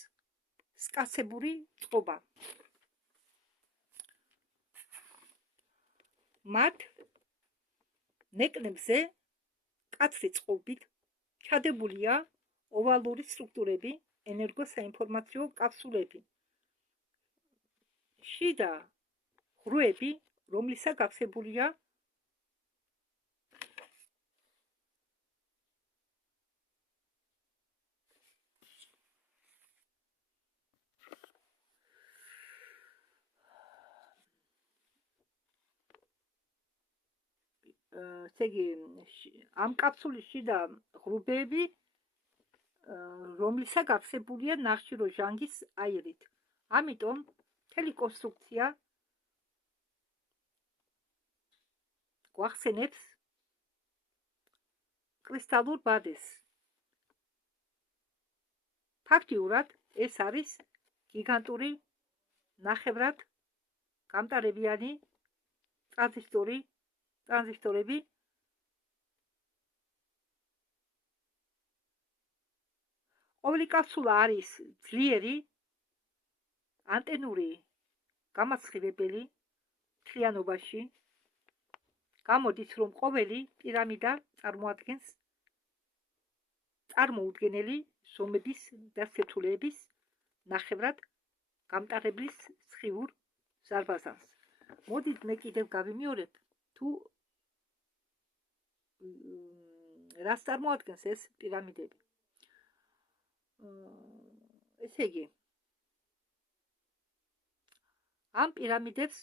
სკაცებული წყობა. მათ ნეკნებზე მკაცრი წყობით ჩადებულია ოვალური სტრუქტურები, ენერგოსაინფორმაციო კაფსულები. შიდა ღრუები, რომლისა გავსებულია ამ კაფსულის შიდა ღრუბები, რომლისა გავსებულია ნახშირო ჟანგის აირით. ამიტომ მთელი კონსტრუქცია გვახსენებს კრისტალურ ბადეს. ფაქტიურად ეს არის გიგანტური ნახევრად გამტარებიანი ტრანზისტორები, ყოველი კაფსულა არის ძლიერი ანტენური გამასხივებელი მთლიანობაში. გამოდის, რომ ყოველი პირამიდა წარმოუდგენელი ზომების და სირთულეების ნახევრად გამტარებლის სხივურ ზარბაზანს. მოდით მე კიდევ გავიმეორებ, თუ რას წარმოადგენს ეს პირამიდები. ესე იგი, ამ პირამიდებს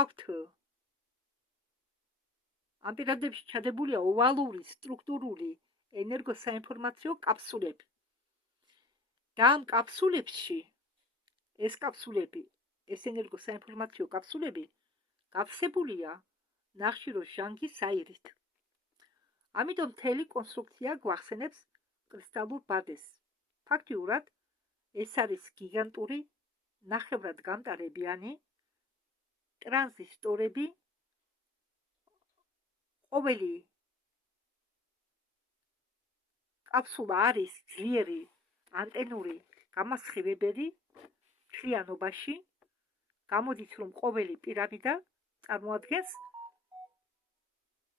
აქვთ ამ პირამიდებში ჩადებულია ოვალური სტრუქტურული ენერგოსაინფორმაციო კაფსულები. და ამ კაფსულებში ეს ენერგოსაინფორმაციო კაფსულები გავსებულია ნახშირო ჟანგის აირით. ამიტომ მთელი კონსტრუქცია გვახსენებს კრისტალურ ბადეს. ფაქტიურად ეს არის გიგანტური ნახევრად გამტარებიანი ტრანზისტორები, ყოველი კაფსულა არის ძლიერი ანტენური გამასხივებელი მთლიანობაში. გამოდის, რომ ყოველი პირამიდა წარმოადგენს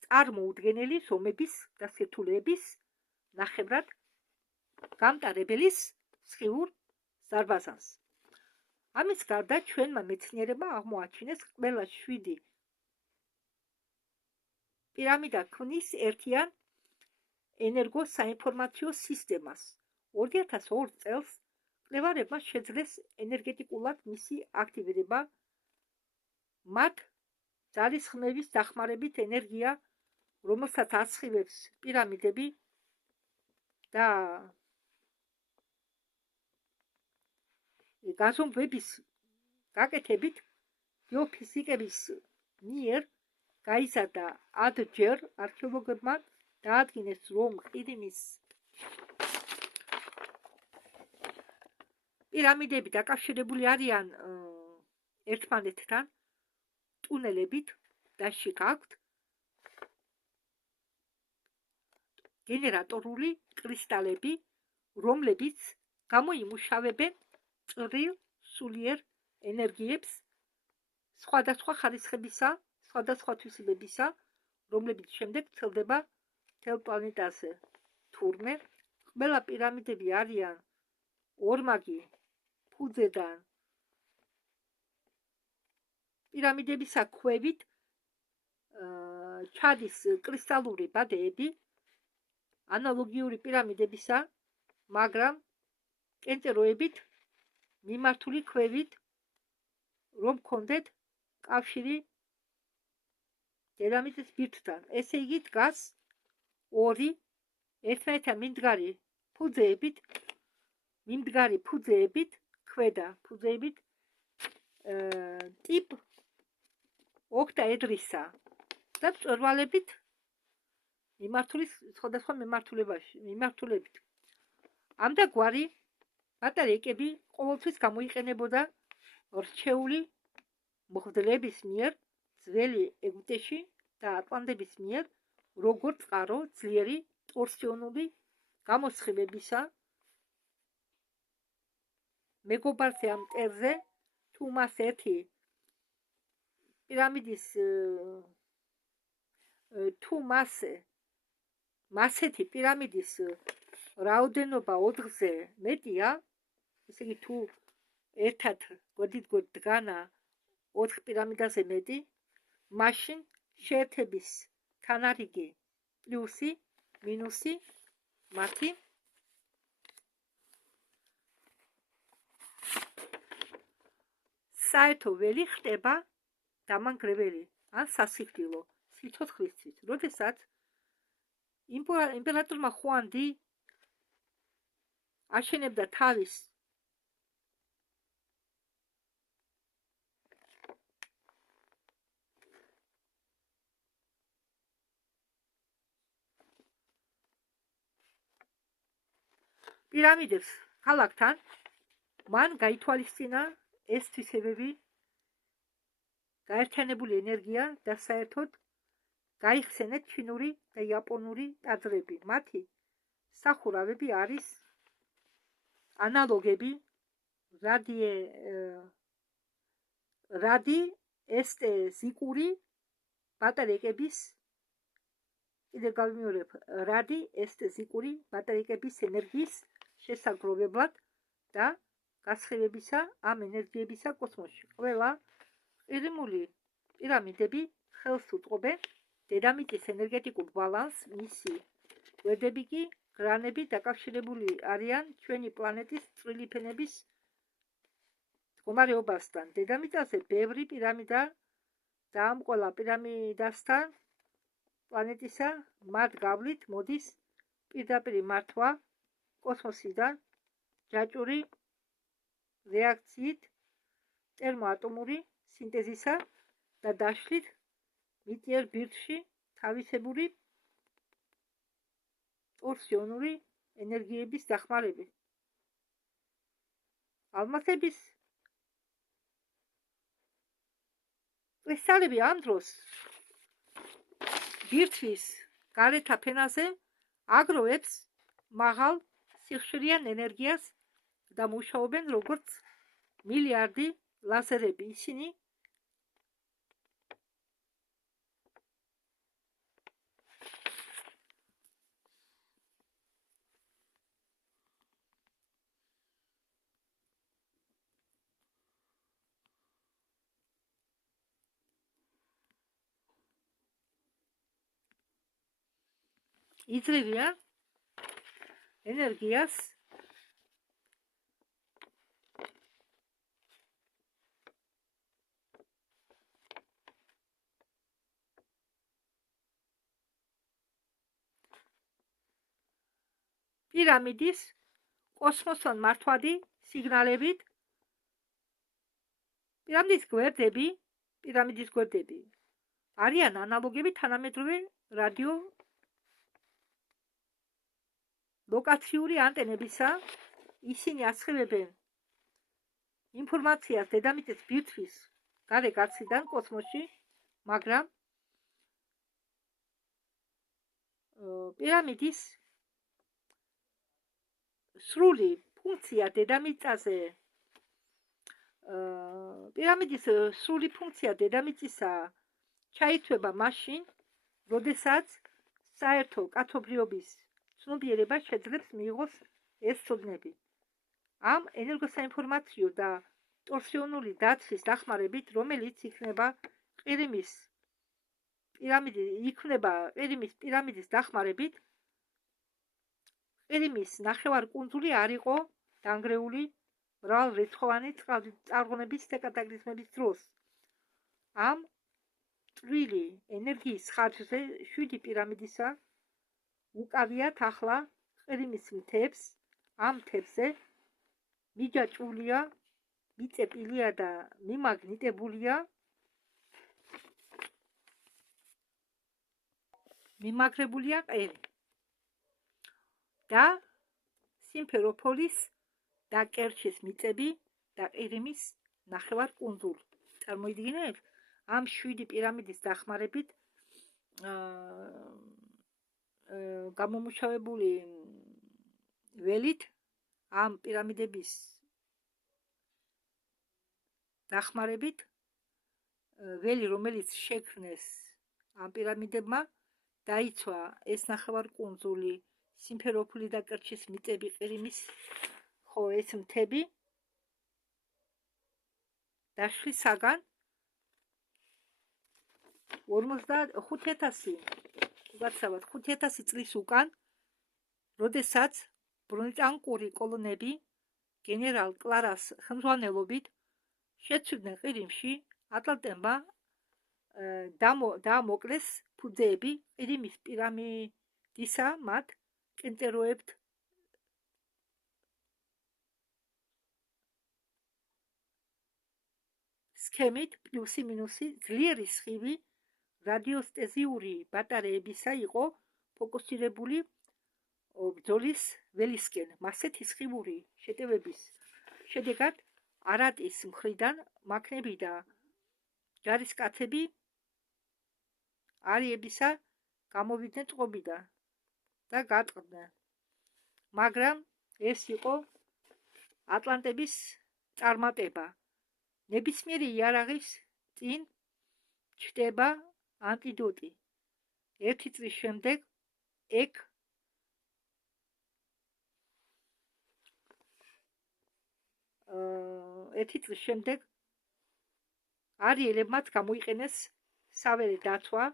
წარმოუდგენელი ზომების და სირთულეების ნახევრად გამტარებლის სხივურ ზარბაზანს. ამის გარდა ჩვენმა მეცნიერებმა აღმოაჩინეს ყველა 7 პირამიდა ქმნის ერთიან ენერგოსაინფორმაციო სისტემას. 2002 წელს მკვლევარებმა შეძლეს ენერგეტიკულად მისი აქტივირება, მათ ძალისხმევის დახმარებით ენერგია, რომელსაც ასხივებს პირამიდები და გაზომვების გაკეთებით გეოფიზიკების მიერ გაიზარდა ადჯერ არქეოლოგებმა დაადგინეს, რომ ყირიმის პირამიდები დაკავშირებული არიან ერთმანეთთან ტუნელებით და შიგ აქვთ გენერატორული კრისტალები, რომლებიც გამოიმუშავებენ წვრილ სულიერ ენერგიებს სხვადასხვა ხარისხებისა, სხვადასხვა თვისებებისა, რომლებიც შემდეგ ვრცელდება მთელ პლანეტაზე. თურმე ყველა პირამიდები არიან ორმაგი ფუძედან პირამიდებისა ქვევით ჩადის კრისტალური ბადეები, ანალოგიური პირამიდებისა, მაგრამ კენწეროებით მიმართული ქვევით, რომ ჰქონდეთ კავშირი დედამიწის ბირთვთან. ესე იგი, დგას ორი ერთმანეთთან მიმდგარი ფუძეებით, ქვედა ფუძეებით ტიპ ოქტაედრისა და მწვერვალებით მიმართული სხვადასხვა მიმართულებით. ამდაგვარი ბატარეიკები ყოველთვის გამოიყენებოდა რჩეული მღვდლების მიერ ძველი ეგვიპტეში და ატლანტების მიერ როგორც წყარო ძლიერი ტორსიონული გამოსხივებისა. მეგობარზე ამ მტერზე თუ მას ერთი პირამიდის თუ მასეთი პირამიდის რაოდენობა 4-ზე მეტია, ესე იგი თუ ერთად გვერდით დგანა 4 პირამიდაზე მეტი, მაშინ შეერთების თანარიგი პლუსი, მინუსი მათი საერთო ველი ხდება დამანგრეველი ან სასიკვდილო სიცოცხლისთვის, როდესაც იმპერატორმა ხუან დი აშენებდა თავის პირამიდებს ქალაქთან, მან გაითვალისწინა ეს თვისებები, გაერთიანებული ენერგია და საერთოდ გაიხსენეთ ჩინური და იაპონური ტაძრები. მათი სახურავები არის ანალოგები რადიესტეზიკური ბატარეიკების რადიესტეზიკური ბატარეიკების ენერგიის შესაგროვებლად და გასხივებისა ამ ენერგიებისა კოსმოსში. ყველა ყირიმული პირამიდები ხელს უტყობენ დედამიწის ენერგეტიკულ ბალანსს, მისი გვერდები კი გრანები დაკავშირებული არიან ჩვენი პლანეტის წვრილი ფენების მდგომარეობასთან. დედამიწაზე ბევრი პირამიდა და ამ ყველა პირამიდასთან პლანეტისა მათ გავლით მოდის პირდაპირ მართვა კოსმოსიდან ჯაჭვური რეაქციით, ტერმოატომური სინტეზისა და დაშლით მიწიერ ბირთვში თავისებური ტორსიონული ენერგიების დახმარებით. ალმასების კრისტალები ამ დროს ბირთვის გარეთა ფენაზე აგროვებს მაღალ სიხშირიან ენერგიას და მუშაობენ როგორც მილიარდი ლაზერები. ისინი იძლევიან ენერგიას პირამიდის კოსმოსთან მართვადი სიგნალებით. პირამიდის გვერდები არიან ანალოგები თანამედროვე რადიო ლოკაციური ანტენებისა. ისინი ასხივებენ ინფორმაციას დედამიწის ბირთვის გარეკაციდან კოსმოსში, მაგრამ პირამიდის სრული ფუნქცია დედამიწისა ჩაითვება მაშინ, როდესაც საერთო კაცობრიობის ცნობიერება შეძლებს მიიღოს ეს ცოდნები. ამ ენერგოსაინფორმაციო და ტორსიონული დაცვის დახმარებით, რომელიც იქნება ყირიმის პირამიდის დახმარებით, ყირიმის ნახევარკუნძული არ იყო დანგრეული მრავალრიცხოვანი წყალწარღვნების და კატაკლიზმების დროს. ამ წვრილი ენერგიის ხარჯზე 7 პირამიდისა უკავიათ ახლა ყირიმის მთებს. ამ მთებზე მიჯაჭვულია, მიწეპილია და მიმაგნიტებულია მიმაგრებულია ყელი და სიმფეროპოლის და კერჩის მიწები და ყირიმის ნახევარკუნძული. წარმოიდგინეთ, ამ 7 პირამიდის დახმარებით გამომუშავებული ველით ამ პირამიდების დახმარებით ველი, რომელიც შექმნეს ამ პირამიდებმა, დაიცვა ეს ნახევარკუნძული, სიმფეროპოლი და კერჩის მიწები, ყირიმის ეს მთები, დაშლის საგან 5,000 წლის უკან, როდესაც ბრონტანკური კოლონები გენერალ კლარას ხელმძღვანელობით შეცვლიდნენ ყირიმში, ატლანტებმა დაამოკლეს ფუძეები ყირიმის პირამიდისა მათ კენტეროებთ სქემით პლუსი მინუსი ძლიერი სხივი რადიოსტეზიური ბატარეებისა იყო ფოკუსირებული ბრძოლის ველისკენ. მასეთი სხივური შეტევების შედეგად არატის მხრიდან მაქნები და ჯარისკაცები არიებისა გამოვიდნენ წყობიდან და გატყდნენ. მაგრამ ეს იყო ატლანტების წარმატება. ნებისმიერი იარაღის წინ ჩნდება ანტიდოტი. 1 წლის შემდეგ არიელებმაც გამოიყენეს სავერე დათვა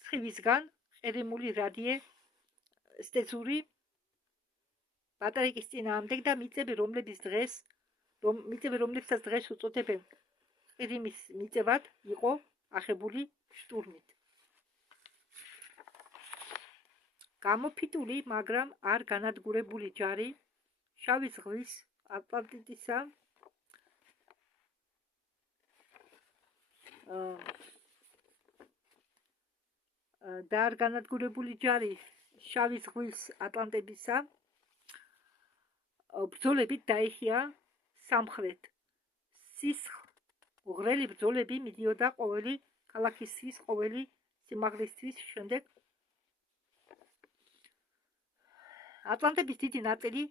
სხივისგან ყირიმული რადიოსტეზური ბატარეიკის წინააღმდეგ და მიწები, რომლებსაც დღეს უწოდებენ ყირიმის მიწებად, იყო აღებული შტურმით. გამოფიტული, მაგრამ არ განადგურებული ჯარი შავი ზღვის ატლანტისა და არ განადგურებული ჯარი შავი ზღვის ატლანტებისა ბრძოლებით დაიხია სამხრეთ. სისხლღრელი ბრძოლები მიდიოდა ყოველი ქალაქისთვის, ყოველი სიმაღლისთვის. შემდეგ ატლანტების დიდი ნაწილი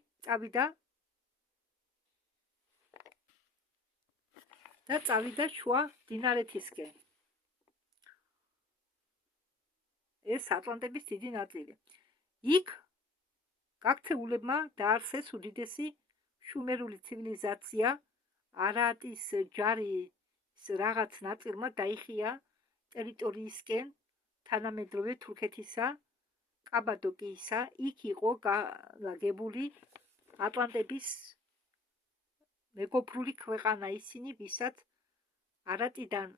წავიდა შუა მდინარეთისკენ. ეს ატლანტების დიდი ნაწილი. იქ გაქცეულებმა დაარსეს უდიდესი შუმერული ცივილიზაცია. არატის ჯარის რაღაც ნაწილმა დაიხია ტერიტორიისკენ თანამედროვე თურქეთისა, კაბადოკიისა. იქ იყო განლაგებული ატლანტების მეგობრული ქვეყანა, ისინი, ვისაც არატიდან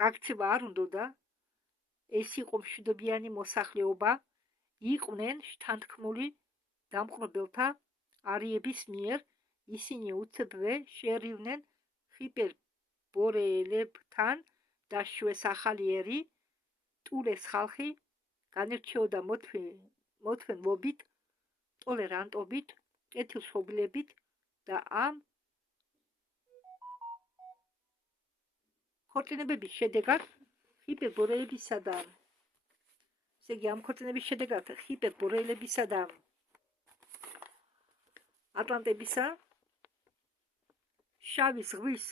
გაქცევა არ უნდოდა, ეს იყო მშვიდობიანი მოსახლეობა, იყვნენ შთანთქმული დამპყრობელთა არიების მიერ. ისინი უცებვე შეერივნენ ჰიპერბორეელებთან დაშვეს ახალი ერი. ტულეს ხალხი განირჩეოდა მოთმენლობით, ტოლერანტობით, კეთილშობილებით და ამ ქორწინებების შედეგად ჰიპერბორეელებისა და ატლანტებისა შავი ზღვის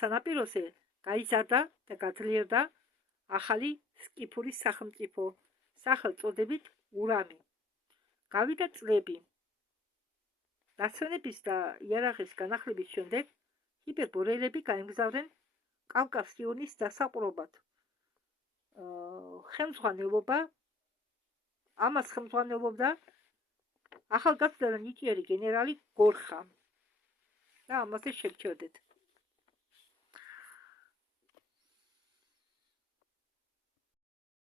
სანაპიროზე გაიზარდა და გაძლიერდა ახალი სკიფური სახელმწიფო, სახელწოდებით ურამი. გავიდა წლები. დასვენების და იარაღის განახლების შემდეგ ჰიპერბორეელები გაემგზავრნენ კავკასიონის დასაყრობად. ამას ხელმძღვანელობდა ახალგაზრდა და ნიჭიერი გენერალი გორხა და ამაზე შევჩერდეთ.